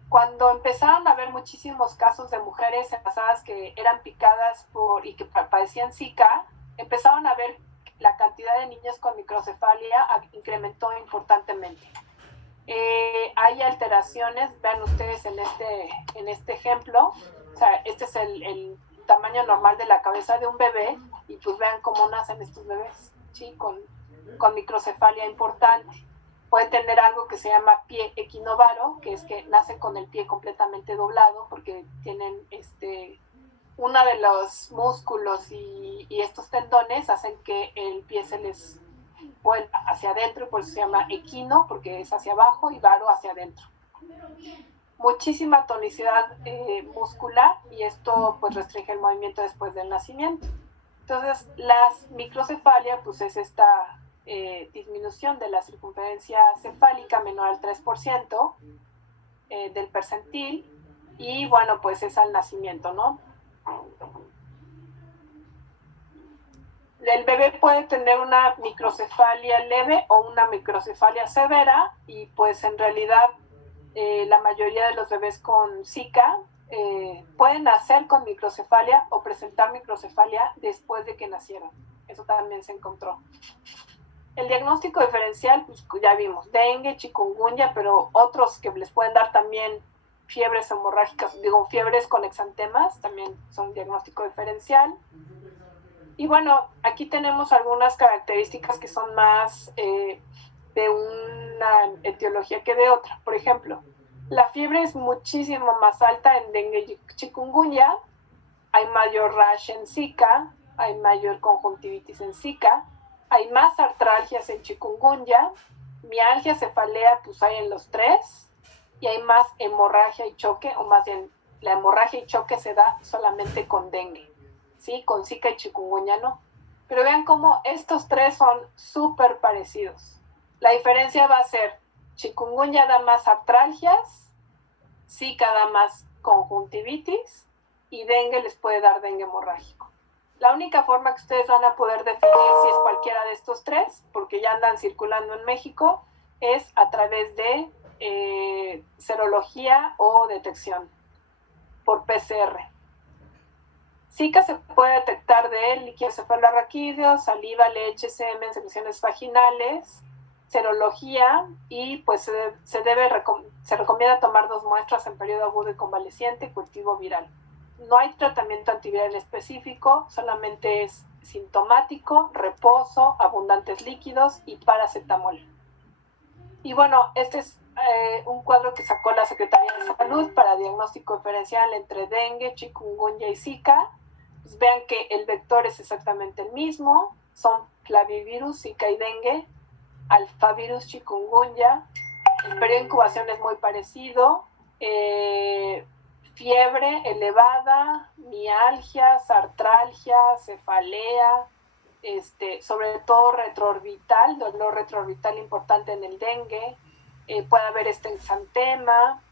Cuando empezaron a haber muchísimos casos de mujeres embarazadas que eran picadas y que padecían Zika, empezaron a ver la cantidad de niños con microcefalia incrementó importantemente. Hay alteraciones, vean ustedes en este ejemplo, o sea, este es el tamaño normal de la cabeza de un bebé y pues vean cómo nacen estos bebés, ¿sí? Con microcefalia importante. Pueden tener algo que se llama pie equinovaro, que es que nacen con el pie completamente doblado porque tienen uno de los músculos y estos tendones hacen que el pie se les vuelva hacia adentro, por eso se llama equino, porque es hacia abajo, y varo hacia adentro. Muchísima tonicidad muscular y esto pues restringe el movimiento después del nacimiento. Entonces, las microcefalia pues es esta disminución de la circunferencia cefálica menor al 3% del percentil y bueno, pues es al nacimiento, ¿no? El bebé puede tener una microcefalia leve o una microcefalia severa y pues en realidad la mayoría de los bebés con Zika pueden nacer con microcefalia o presentar microcefalia después de que nacieron. Eso también se encontró. El diagnóstico diferencial, pues ya vimos, dengue, chikungunya, pero otros que les pueden dar también fiebres hemorrágicas, fiebres con exantemas, también son diagnóstico diferencial. Y bueno, aquí tenemos algunas características que son más de una etiología que de otra. Por ejemplo, la fiebre es muchísimo más alta en dengue y chikungunya, hay mayor rash en Zika, hay mayor conjuntivitis en Zika, hay más artralgias en chikungunya, mialgia, cefalea, pues hay en los tres, y hay más hemorragia y choque, o más bien la hemorragia y choque se da solamente con dengue, ¿sí? Con Zika y chikungunya no. Pero vean cómo estos tres son súper parecidos. La diferencia va a ser, chikungunya da más artralgias, Zika da más conjuntivitis, y dengue les puede dar dengue hemorrágico. La única forma que ustedes van a poder definir si es cualquiera de estos tres, porque ya andan circulando en México, es a través de serología o detección por PCR. Zika se puede detectar de líquido cefalorraquídeo, saliva, leche, semen, secreciones vaginales, serología y pues se recomienda tomar 2 muestras en periodo agudo y convaleciente y cultivo viral. No hay tratamiento antiviral específico, solamente es sintomático, reposo, abundantes líquidos y paracetamol. Y bueno, este es un cuadro que sacó la Secretaría de Salud para diagnóstico diferencial entre dengue, chikungunya y Zika. Pues vean que el vector es exactamente el mismo, son flavivirus, Zika y dengue, alfavirus, chikungunya, el periodo de incubación es muy parecido, fiebre elevada, mialgias, artralgia, cefalea, sobre todo retroorbital, dolor retroorbital importante en el dengue, puede haber exantema,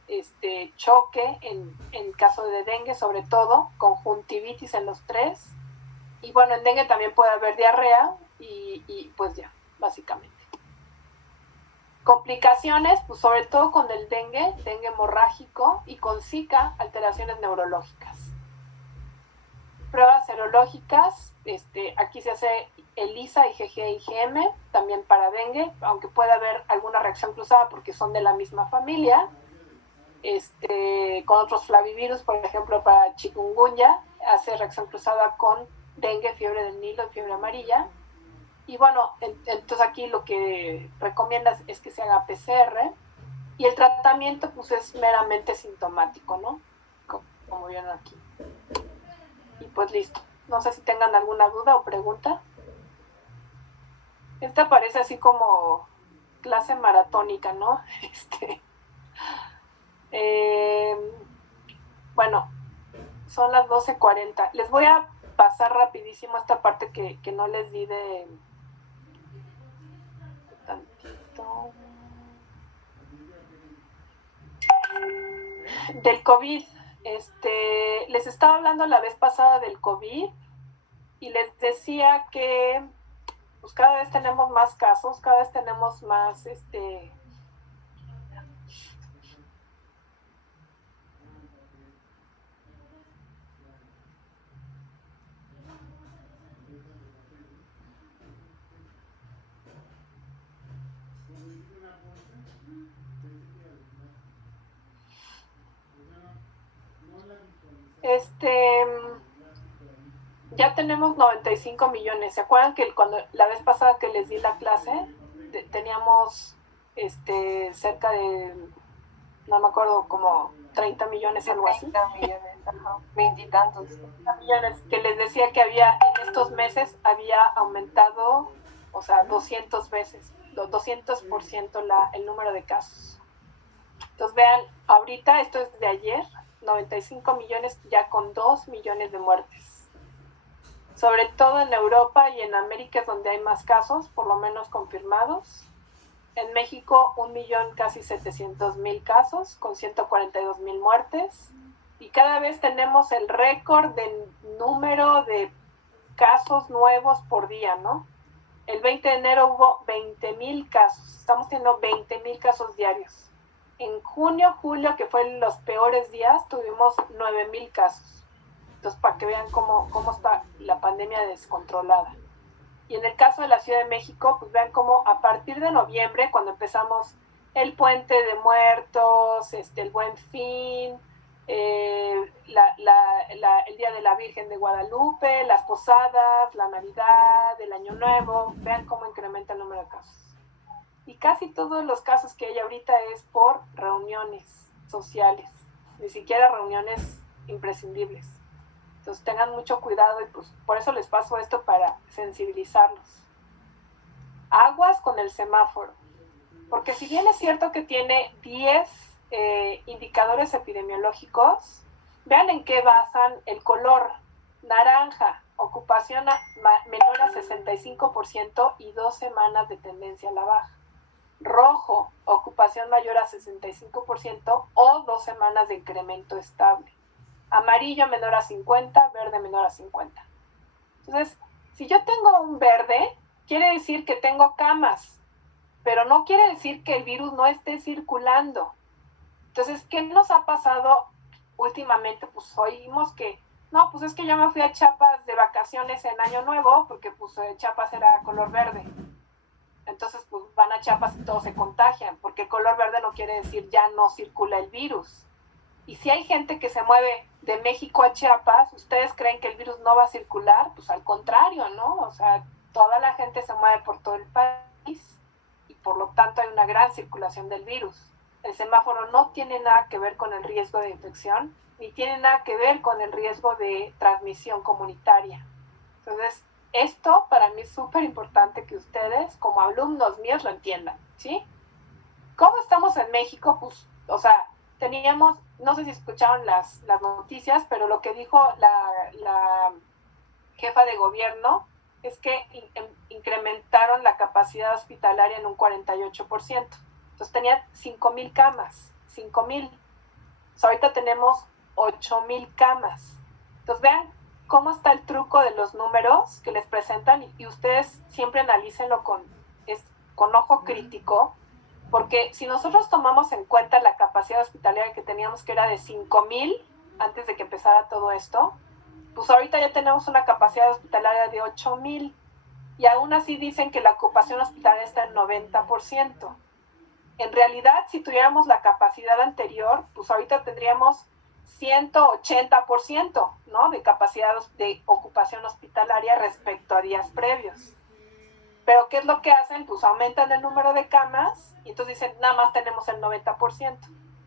choque en caso de dengue, sobre todo, conjuntivitis en los tres, y bueno, en dengue también puede haber diarrea y pues ya, básicamente. Complicaciones, pues sobre todo con el dengue hemorrágico y con Zika, alteraciones neurológicas. Pruebas serológicas, aquí se hace ELISA, IgG y IgM, también para dengue, aunque puede haber alguna reacción cruzada porque son de la misma familia. Con otros flavivirus, por ejemplo, para chikungunya, hace reacción cruzada con dengue, fiebre del Nilo y fiebre amarilla. Y bueno, entonces aquí lo que recomiendas es que se haga PCR y el tratamiento pues es meramente sintomático, ¿no? Como vieron aquí. Y pues listo. No sé si tengan alguna duda o pregunta. Esta parece así como clase maratónica, ¿no? Bueno, son las 12:40. Les voy a pasar rapidísimo esta parte que no les di de tantito. Del COVID. Les estaba hablando la vez pasada del COVID y les decía que pues cada vez tenemos más casos, cada vez tenemos más ya tenemos 95 millones. ¿Se acuerdan que cuando la vez pasada que les di la clase teníamos cerca de, no me acuerdo, como 30 millones, algo así? 30 millones, ajá, 20 y tantos. 30 millones, que les decía que había, en estos meses había aumentado, o sea, 200 veces, 200% el número de casos. Entonces vean, ahorita, esto es de ayer, 95 millones ya con 2 millones de muertes. Sobre todo en Europa y en América es donde hay más casos, por lo menos confirmados. En México, 1.000.000, casi 700.000 casos, con 142.000 muertes. Y cada vez tenemos el récord de número de casos nuevos por día, ¿no? El 20 de enero hubo 20.000 casos. Estamos teniendo 20.000 casos diarios. En junio, julio, que fueron los peores días, tuvimos 9.000 casos. Entonces, para que vean cómo está la pandemia descontrolada. Y en el caso de la Ciudad de México, pues vean cómo a partir de noviembre, cuando empezamos el Puente de Muertos, el Buen Fin, el Día de la Virgen de Guadalupe, las posadas, la Navidad, el Año Nuevo, vean cómo incrementa el número de casos. Y casi todos los casos que hay ahorita es por reuniones sociales, ni siquiera reuniones imprescindibles. Entonces tengan mucho cuidado y pues por eso les paso esto para sensibilizarlos. Aguas con el semáforo, porque si bien es cierto que tiene 10 indicadores epidemiológicos, vean en qué basan el color. Naranja, ocupación menor a 65% y 2 semanas de tendencia a la baja. Rojo, ocupación mayor a 65% o 2 semanas de incremento estable. Amarillo menor a 50, verde menor a 50. Entonces, si yo tengo un verde, quiere decir que tengo camas, pero no quiere decir que el virus no esté circulando. Entonces, ¿qué nos ha pasado últimamente? Pues oímos que, no, pues es que yo me fui a Chiapas de vacaciones en Año Nuevo, porque pues Chiapas era color verde. Entonces, pues van a Chiapas y todos se contagian, porque el color verde no quiere decir ya no circula el virus. Y si hay gente que se mueve de México a Chiapas, ¿ustedes creen que el virus no va a circular? Pues al contrario, ¿no? O sea, toda la gente se mueve por todo el país y por lo tanto hay una gran circulación del virus. El semáforo no tiene nada que ver con el riesgo de infección, ni tiene nada que ver con el riesgo de transmisión comunitaria. Entonces, esto para mí es súper importante que ustedes, como alumnos míos, lo entiendan, ¿sí? ¿Cómo estamos en México? Pues, o sea, teníamos, no sé si escucharon las noticias, pero lo que dijo la jefa de gobierno es que incrementaron la capacidad hospitalaria en un 48%. Entonces tenían 5.000 camas, 5.000. O sea, ahorita tenemos 8.000 camas. Entonces vean cómo está el truco de los números que les presentan y ustedes siempre analícenlo con ojo crítico, porque si nosotros tomamos en cuenta la capacidad hospitalaria que teníamos, que era de 5.000 antes de que empezara todo esto, pues ahorita ya tenemos una capacidad hospitalaria de 8.000 y aún así dicen que la ocupación hospitalaria está en 90%. En realidad, si tuviéramos la capacidad anterior, pues ahorita tendríamos 180%, ¿no?, de capacidad de ocupación hospitalaria respecto a días previos. Pero ¿qué es lo que hacen? Pues aumentan el número de camas y entonces dicen, nada más tenemos el 90%.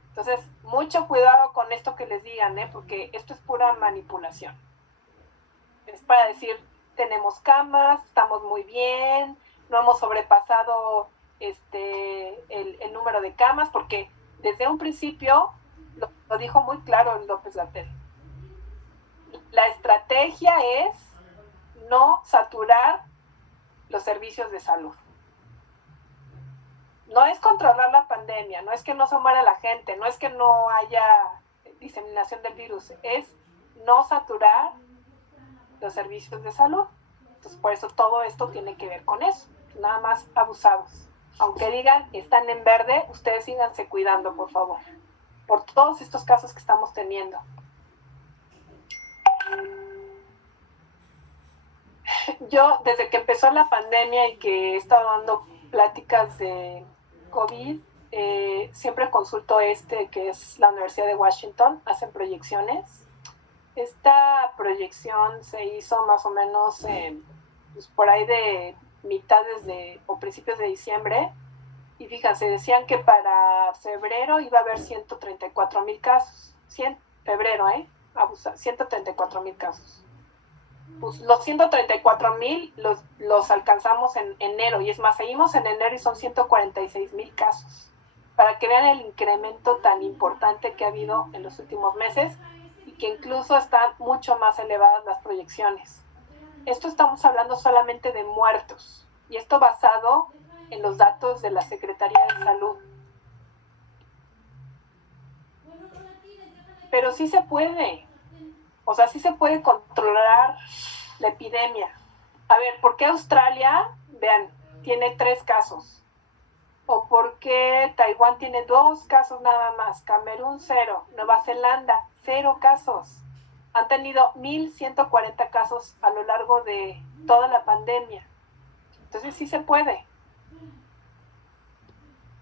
Entonces, mucho cuidado con esto que les digan, porque esto es pura manipulación. es para decir, tenemos camas, estamos muy bien, no hemos sobrepasado el número de camas, porque desde un principio lo dijo muy claro López-Gatell. La estrategia es no saturar los servicios de salud. No es controlar la pandemia, no es que no se muera la gente, no es que no haya diseminación del virus, es no saturar los servicios de salud. Entonces, por eso todo esto tiene que ver con eso, nada más abusados. Aunque digan, están en verde, ustedes síganse cuidando, por favor, por todos estos casos que estamos teniendo. Yo, desde que empezó la pandemia y que he estado dando pláticas de COVID, siempre consulto que es la Universidad de Washington, hacen proyecciones. Esta proyección se hizo más o menos pues por ahí de mitades o principios de diciembre, y fíjense, decían que para febrero iba a haber 134,000 casos. Febrero, 134,000 casos. Pues los 134,000 los alcanzamos en enero, y es más, seguimos en enero y son 146,000 casos, para que vean el incremento tan importante que ha habido en los últimos meses, y que incluso están mucho más elevadas las proyecciones. Esto estamos hablando solamente de muertos, y esto basado en los datos de la Secretaría de Salud. Pero sí se puede, o sea, sí se puede controlar la epidemia. A ver, ¿por qué Australia, vean, tiene 3 casos? ¿O por qué Taiwán tiene 2 casos nada más? Camerún 0, Nueva Zelanda 0 casos. Han tenido 1,140 casos a lo largo de toda la pandemia. Entonces sí se puede.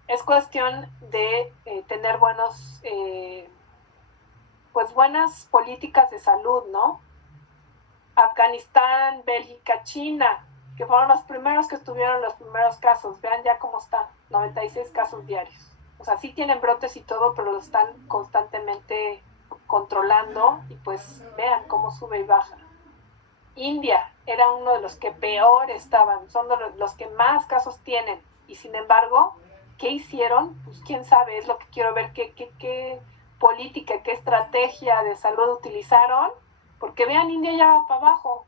Es cuestión de tener buenas políticas de salud, ¿no? Afganistán, Bélgica, China, que fueron los primeros que tuvieron los primeros casos. Vean ya cómo está, 96 casos diarios. O sea, sí tienen brotes y todo, pero lo están constantemente controlando, y pues vean cómo sube y baja. India era uno de los que peor estaban, son los que más casos tienen, y sin embargo, ¿qué hicieron? Pues quién sabe, es lo que quiero ver, qué política, qué estrategia de salud utilizaron, porque vean, India ya va para abajo.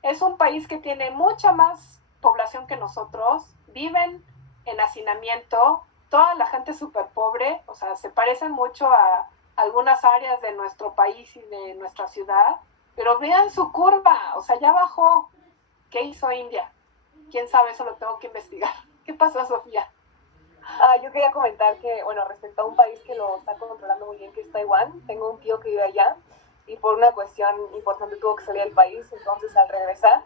Es un país que tiene mucha más población que nosotros, viven en hacinamiento, toda la gente es súper pobre, o sea, se parecen mucho a algunas áreas de nuestro país y de nuestra ciudad, pero vean su curva, o sea, ya bajó. ¿Qué hizo India? ¿Quién sabe? Eso lo tengo que investigar. ¿Qué pasó, Sofía? Yo quería comentar que, bueno, respecto a un país que lo está controlando muy bien, que es Taiwán, tengo un tío que vive allá, y por una cuestión importante tuvo que salir del país. Entonces, al regresar,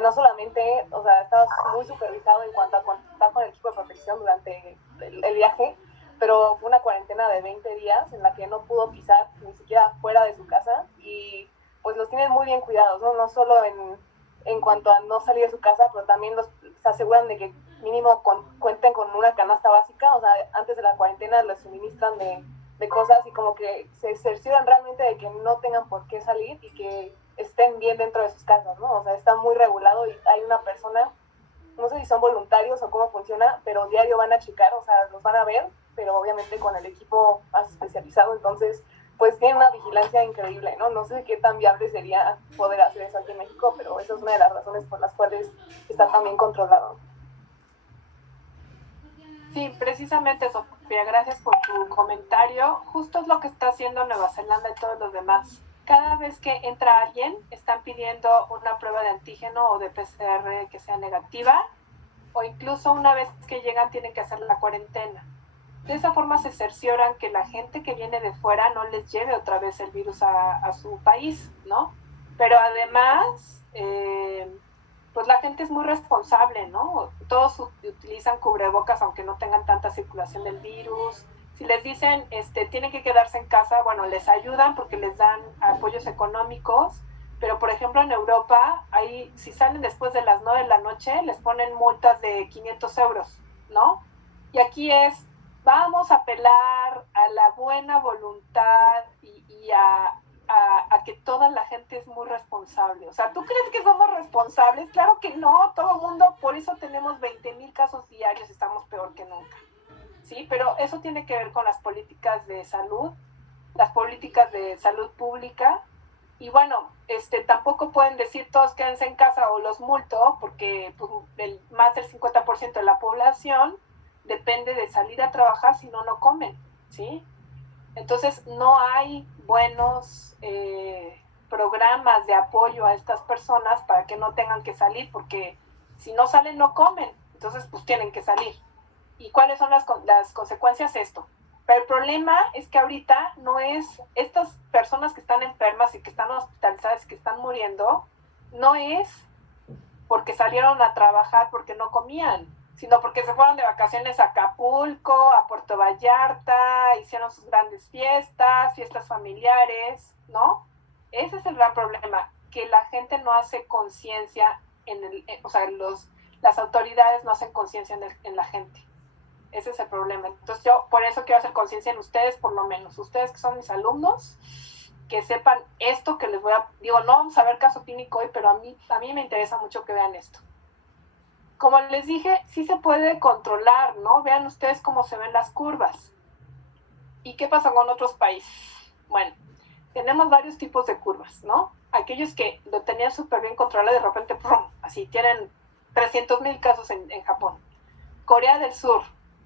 no solamente, o sea, estaba muy supervisado en cuanto a contar con el equipo de protección durante el viaje, pero fue una cuarentena de 20 días en la que no pudo pisar ni siquiera fuera de su casa, y pues los tienen muy bien cuidados, ¿no? No solo en cuanto a no salir de su casa, pero también se aseguran de que mínimo cuenten con una canasta básica. O sea, antes de la cuarentena les suministran de cosas, y como que se cercioran realmente de que no tengan por qué salir y que estén bien dentro de sus casas, ¿no? O sea, está muy regulado, y hay una persona, no sé si son voluntarios o cómo funciona, pero diario van a checar, o sea, los van a ver, pero obviamente con el equipo más especializado. Entonces, pues tienen una vigilancia increíble, ¿no? No sé qué tan viable sería poder hacer eso aquí en México, pero esa es una de las razones por las cuales está tan bien controlado. Sí, precisamente, Sofía, gracias por tu comentario. Justo es lo que está haciendo Nueva Zelanda y todos los demás. Cada vez que entra alguien, están pidiendo una prueba de antígeno o de PCR que sea negativa, o incluso una vez que llegan tienen que hacer la cuarentena. De esa forma se cercioran que la gente que viene de fuera no les lleve otra vez el virus a su país, ¿no? Pero además, pues la gente es muy responsable, ¿no? Todos utilizan cubrebocas aunque no tengan tanta circulación del virus. Si les dicen, tienen que quedarse en casa, bueno, les ayudan porque les dan apoyos económicos, pero por ejemplo en Europa, ahí, si salen después de las 9 de la noche, les ponen multas de 500 euros, ¿no? Y aquí vamos a apelar a la buena voluntad y a a que toda la gente es muy responsable. O sea, ¿tú crees que somos responsables? Claro que no, todo el mundo, por eso tenemos 20,000 casos diarios, estamos peor que nunca. Sí, pero eso tiene que ver con las políticas de salud pública. Y bueno, tampoco pueden decir todos quédense en casa o los multo, porque pues, más del 50% de la población depende de salir a trabajar, si no, no comen, ¿sí? Entonces no hay buenos programas de apoyo a estas personas para que no tengan que salir, porque si no salen no comen, entonces pues tienen que salir. ¿Y cuáles son las consecuencias? Esto. Pero el problema es que ahorita no es estas personas que están enfermas y que están hospitalizadas y que están muriendo, no es porque salieron a trabajar porque no comían, sino porque se fueron de vacaciones a Acapulco, a Puerto Vallarta, hicieron sus grandes fiestas familiares, ¿no? Ese es el gran problema, que la gente no hace conciencia, las autoridades no hacen conciencia en la gente. Ese es el problema. Entonces yo por eso quiero hacer conciencia en ustedes, por lo menos. Ustedes que son mis alumnos, que sepan esto que les voy a... Digo, no vamos a ver caso clínico hoy, pero a mí me interesa mucho que vean esto. Como les dije, sí se puede controlar, ¿no? Vean ustedes cómo se ven las curvas. ¿Y qué pasa con otros países? Bueno, tenemos varios tipos de curvas, ¿no? Aquellos que lo tenían súper bien controlado, de repente, ¡prum!, así, tienen 300,000 casos en Japón. Corea del Sur,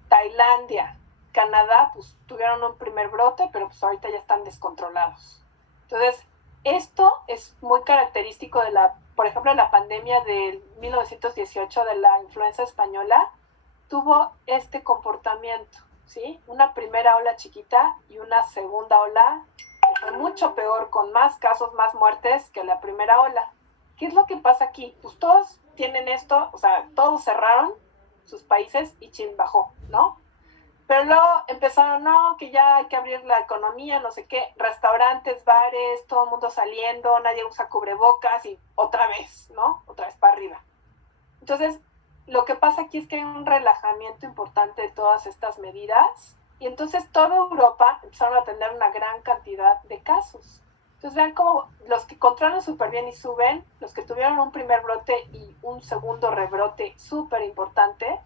Tailandia, Canadá, pues tuvieron un primer brote, pero pues ahorita ya están descontrolados. Entonces, esto es muy característico por ejemplo, la pandemia del 1918 de la influenza española, tuvo este comportamiento, ¿sí? Una primera ola chiquita y una segunda ola que fue mucho peor, con más casos, más muertes que la primera ola. ¿Qué es lo que pasa aquí? Pues todos tienen esto, o sea, todos cerraron sus países y China bajó, ¿no? Pero luego empezaron, no, que ya hay que abrir la economía, no sé qué, restaurantes, bares, todo el mundo saliendo, nadie usa cubrebocas y otra vez, ¿no? Otra vez para arriba. Entonces, lo que pasa aquí es que hay un relajamiento importante de todas estas medidas y entonces toda Europa empezaron a tener una gran cantidad de casos. Entonces vean cómo los que controlan súper bien y suben, los que tuvieron un primer brote y un segundo rebrote súper importante,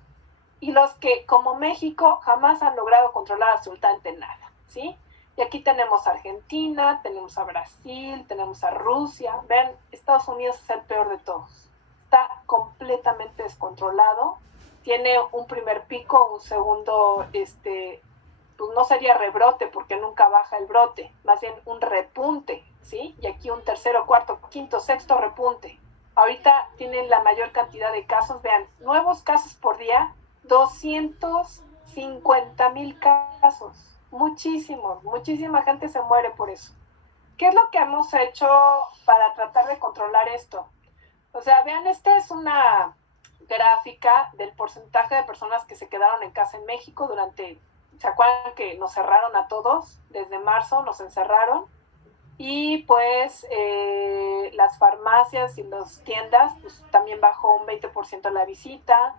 y los que, como México, jamás han logrado controlar absolutamente nada, ¿sí? Y aquí tenemos a Argentina, tenemos a Brasil, tenemos a Rusia. Vean, Estados Unidos es el peor de todos. Está completamente descontrolado. Tiene un primer pico, un segundo, pues no sería rebrote porque nunca baja el brote, más bien un repunte, ¿sí? Y aquí un tercero, cuarto, quinto, sexto repunte. Ahorita tienen la mayor cantidad de casos, vean, nuevos casos por día, 250,000 casos, muchísima gente se muere por eso. ¿Qué es lo que hemos hecho para tratar de controlar esto? O sea, vean, esta es una gráfica del porcentaje de personas que se quedaron en casa en México durante... ¿Se acuerdan que nos cerraron a todos? Desde marzo nos encerraron y pues las farmacias y las tiendas pues también bajó un 20% la visita,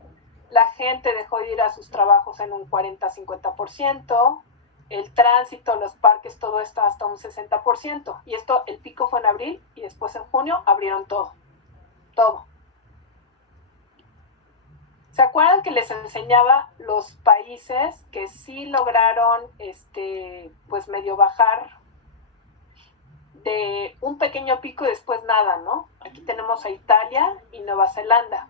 la gente dejó de ir a sus trabajos en un 40-50%, el tránsito, los parques, todo esto hasta un 60%, y esto, el pico fue en abril y después en junio abrieron todo. ¿Se acuerdan que les enseñaba los países que sí lograron pues medio bajar de un pequeño pico y después nada, ¿no? Aquí tenemos a Italia y Nueva Zelanda.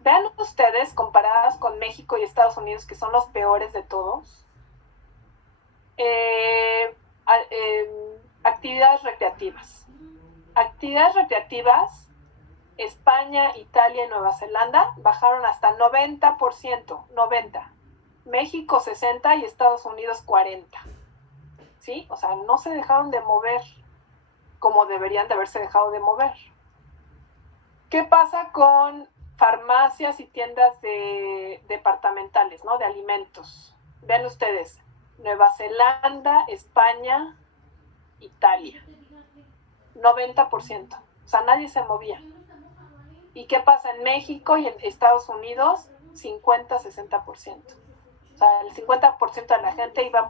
Vean ustedes, comparadas con México y Estados Unidos, que son los peores de todos, actividades recreativas. Actividades recreativas, España, Italia y Nueva Zelanda bajaron hasta 90%, 90%. México 60% y Estados Unidos 40%. ¿Sí? O sea, no se dejaron de mover como deberían de haberse dejado de mover. ¿Qué pasa con farmacias y tiendas departamentales, ¿no? De alimentos? Vean ustedes, Nueva Zelanda, España, Italia, 90%. O sea, nadie se movía. ¿Y qué pasa en México y en Estados Unidos? 50-60%. O sea, el 50% de la gente iba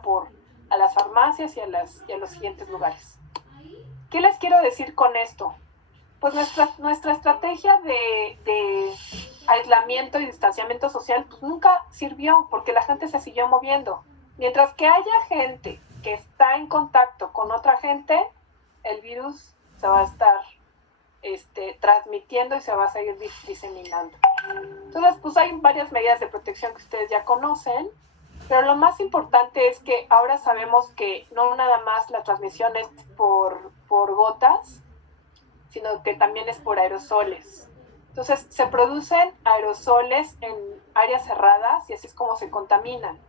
a las farmacias y a los siguientes lugares. ¿Qué les quiero decir con esto? Pues nuestra estrategia de aislamiento y distanciamiento social pues nunca sirvió porque la gente se siguió moviendo. Mientras que haya gente que está en contacto con otra gente, el virus se va a estar transmitiendo y se va a seguir diseminando. Entonces, pues hay varias medidas de protección que ustedes ya conocen, pero lo más importante es que ahora sabemos que no nada más la transmisión es por gotas, sino que también es por aerosoles. Entonces, se producen aerosoles en áreas cerradas y así es como se contaminan.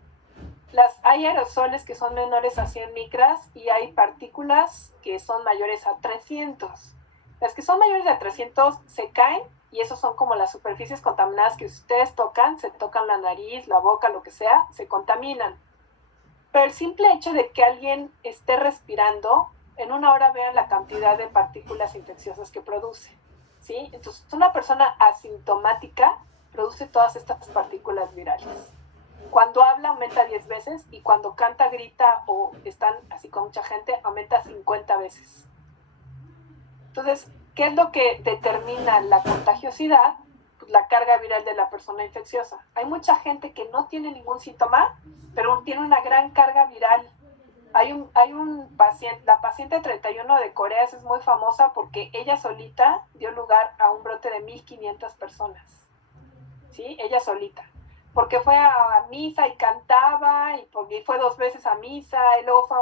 Hay aerosoles que son menores a 100 micras y hay partículas que son mayores a 300. Las que son mayores a 300 se caen y esos son como las superficies contaminadas que ustedes tocan, se tocan la nariz, la boca, lo que sea, se contaminan. Pero el simple hecho de que alguien esté respirando, en una hora vean la cantidad de partículas infecciosas que produce, ¿sí? Entonces, una persona asintomática produce todas estas partículas virales. Cuando habla aumenta 10 veces y cuando canta, grita o están así con mucha gente, aumenta 50 veces. Entonces, ¿qué es lo que determina la contagiosidad? Pues la carga viral de la persona infecciosa. Hay mucha gente que no tiene ningún síntoma, pero tiene una gran carga viral. Hay un paciente, la paciente 31 de Corea es muy famosa porque ella solita dio lugar a un brote de 1,500 personas. ¿Sí? Ella solita. Porque fue a misa y cantaba, y fue 2 veces a misa, y luego fue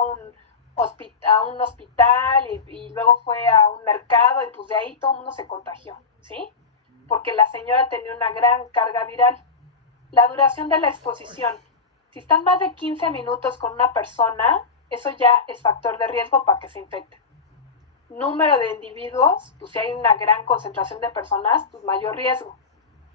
a un hospital, y luego fue a un mercado, y pues de ahí todo el mundo se contagió, ¿sí? Porque la señora tenía una gran carga viral. La duración de la exposición. Si están más de 15 minutos con una persona, eso ya es factor de riesgo para que se infecte. Número de individuos, pues si hay una gran concentración de personas, pues mayor riesgo.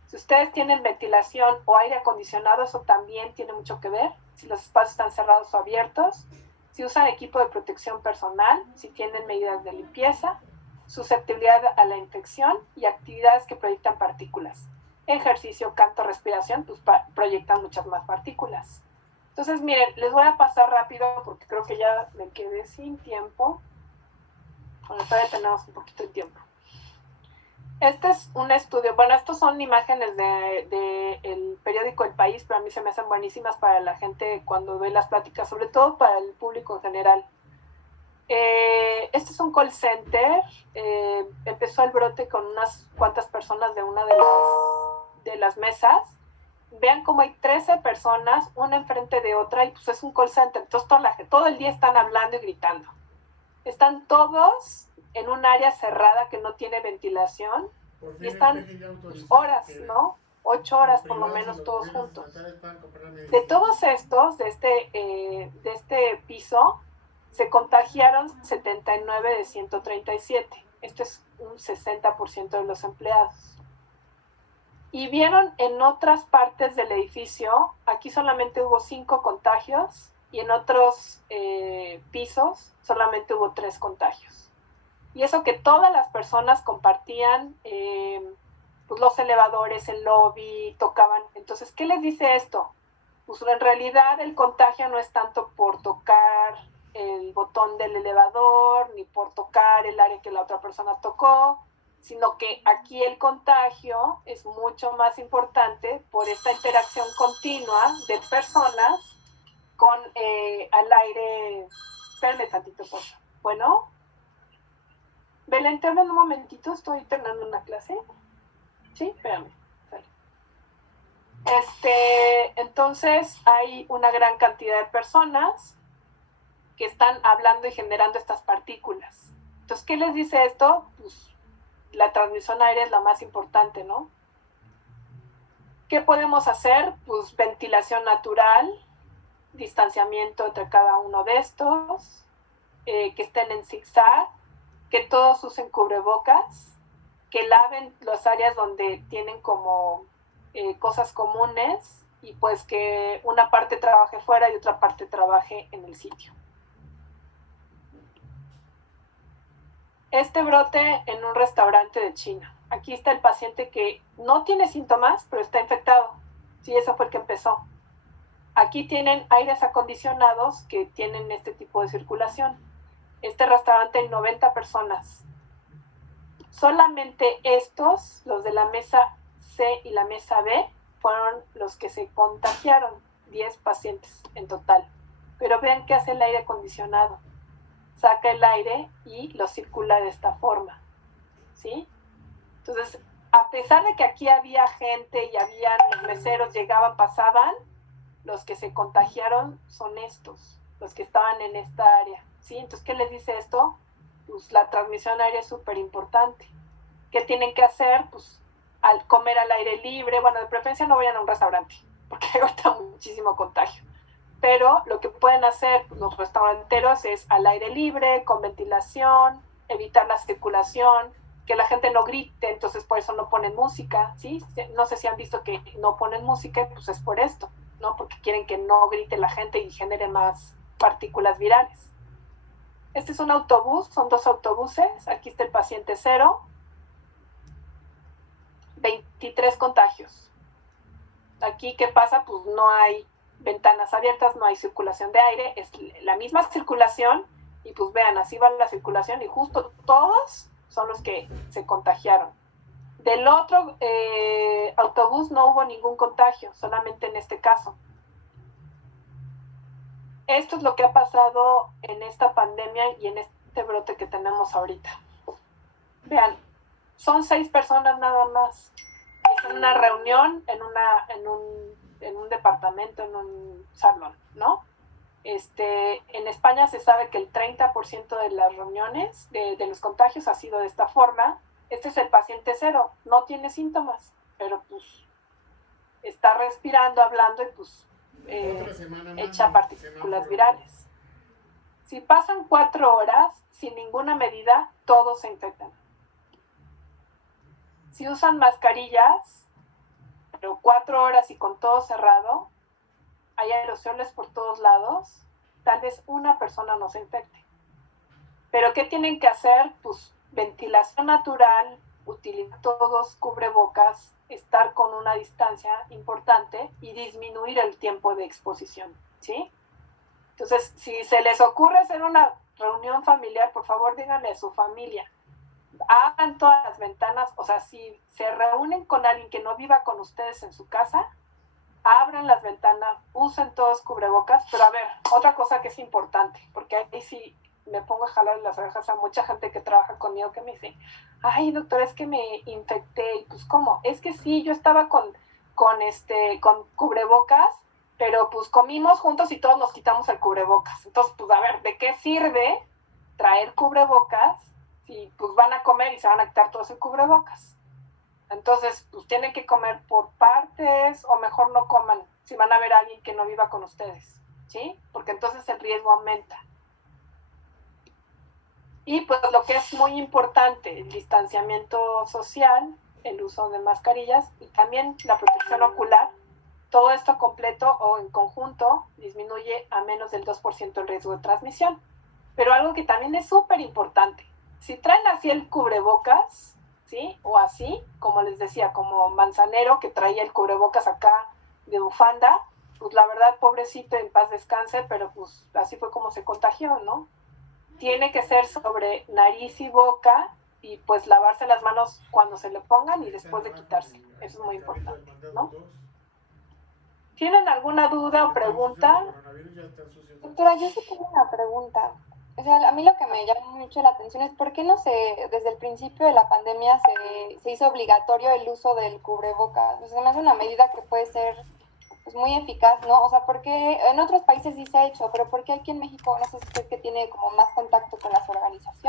Si ustedes tienen ventilación o aire acondicionado, eso también tiene mucho que ver. Si los espacios están cerrados o abiertos, si usan equipo de protección personal, si tienen medidas de limpieza, susceptibilidad a la infección y actividades que proyectan partículas. Ejercicio, canto, respiración, pues proyectan muchas más partículas. Entonces, miren, les voy a pasar rápido porque creo que ya me quedé sin tiempo. Bueno, todavía tenemos un poquito de tiempo. Este es un estudio, bueno, estos son imágenes del periódico El País, pero a mí se me hacen buenísimas para la gente cuando ve las pláticas, sobre todo para el público en general. Este es un call center, empezó el brote con unas cuantas personas de una de las mesas. Vean cómo hay 13 personas, una enfrente de otra, y pues es un call center, entonces todo el día están hablando y gritando. Están todos en un área cerrada que no tiene ventilación y están horas, ¿no? 8 horas por lo menos todos juntos. De todos estos, de este piso, se contagiaron 79 de 137. Esto es un 60% de los empleados. Y vieron en otras partes del edificio, aquí solamente hubo 5 contagios y en otros pisos solamente hubo 3 contagios. Y eso que todas las personas compartían pues los elevadores, el lobby, tocaban. Entonces, ¿qué les dice esto? Pues en realidad el contagio no es tanto por tocar el botón del elevador, ni por tocar el área que la otra persona tocó, sino que aquí el contagio es mucho más importante por esta interacción continua de personas con al aire. Espérenme tantito, por favor. Bueno, Belén, te hablo en un momentito, estoy terminando una clase. Sí, espérame. Entonces hay una gran cantidad de personas que están hablando y generando estas partículas. Entonces, ¿qué les dice esto? Pues la transmisión aérea es la más importante, ¿no? ¿Qué podemos hacer? Pues ventilación natural, distanciamiento entre cada uno de estos, que estén en zigzag, que todos usen cubrebocas, que laven las áreas donde tienen como cosas comunes y pues que una parte trabaje fuera y otra parte trabaje en el sitio. Este brote en un restaurante de China. Aquí está el paciente que no tiene síntomas, pero está infectado. Sí, eso fue el que empezó. Aquí tienen aires acondicionados que tienen este tipo de circulación. este restaurante 90 personas. Solamente estos, los de la mesa C y la mesa B, fueron los que se contagiaron, 10 pacientes en total. Pero vean qué hace el aire acondicionado. Saca el aire y lo circula de esta forma, ¿sí? Entonces, a pesar de que aquí había gente y habían los meseros, llegaban, pasaban, los que se contagiaron son estos, los que estaban en esta área, ¿sí? Entonces, ¿qué les dice esto? Pues la transmisión aérea es súper importante. ¿Qué tienen que hacer? Pues al comer al aire libre, bueno, de preferencia no vayan a un restaurante, porque hay ahorita muchísimo contagio. Pero lo que pueden hacer los restauranteros es al aire libre, con ventilación, evitar la circulación, que la gente no grite, entonces por eso no ponen música, ¿sí? No sé si han visto que no ponen música, pues es por esto, ¿no? Porque quieren que no grite la gente y genere más partículas virales. Este es un autobús, son 2 autobuses, aquí está el paciente 0, 23 contagios. Aquí, ¿qué pasa? Pues no hay ventanas abiertas, no hay circulación de aire, es la misma circulación y pues vean, así va la circulación y justo todos son los que se contagiaron. Del otro autobús no hubo ningún contagio, solamente en este caso. Esto es lo que ha pasado en esta pandemia y en este brote que tenemos ahorita. Vean, son 6 personas nada más. Es una reunión en un departamento, en un salón, ¿no? En España se sabe que el 30% de las reuniones, de los contagios, ha sido de esta forma. Este es el paciente 0, no tiene síntomas, pero pues está respirando, hablando y pues echa partículas virales. Si pasan 4 horas sin ninguna medida, todos se infectan. Si usan mascarillas, pero 4 horas y con todo cerrado, hay aerosoles por todos lados, tal vez una persona no se infecte. Pero ¿qué tienen que hacer? Pues ventilación natural, utilizar todos cubrebocas, estar con una distancia importante y disminuir el tiempo de exposición, ¿sí? Entonces, si se les ocurre hacer una reunión familiar, por favor díganle a su familia, abran todas las ventanas, o sea, si se reúnen con alguien que no viva con ustedes en su casa, abran las ventanas, usen todos cubrebocas, pero a ver, otra cosa que es importante, porque ahí sí me pongo a jalar las orejas a mucha gente que trabaja conmigo que me dice, ay doctor, es que me infecté, y pues ¿cómo? Es que sí, yo estaba con cubrebocas, pero pues comimos juntos y todos nos quitamos el cubrebocas, entonces pues a ver, ¿de qué sirve traer cubrebocas si pues van a comer y se van a quitar todos el cubrebocas? Entonces, pues tienen que comer por partes o mejor no coman si van a ver a alguien que no viva con ustedes, ¿sí? Porque entonces el riesgo aumenta. Y pues lo que es muy importante, el distanciamiento social, el uso de mascarillas y también la protección ocular, todo esto completo o en conjunto disminuye a menos del 2% el riesgo de transmisión. Pero algo que también es súper importante, si traen así el cubrebocas, ¿sí? O así, como les decía, como Manzanero, que traía el cubrebocas acá de bufanda, pues la verdad, pobrecito, en paz descanse, pero pues así fue como se contagió, ¿no? Tiene que ser sobre nariz y boca y pues lavarse las manos cuando se le pongan y después de quitarse. Eso es muy importante, ¿no? ¿Tienen alguna duda o pregunta? Doctora, yo sí tengo una pregunta. O sea, a mí lo que me llama mucho la atención es por qué no se, desde el principio de la pandemia se hizo obligatorio el uso del cubrebocas. O sea, me hace una medida que puede ser pues, muy eficaz, ¿no? O sea, porque en otros países sí se ha hecho, pero porque aquí en México, no sé si es que tiene como más contacto con las organizaciones.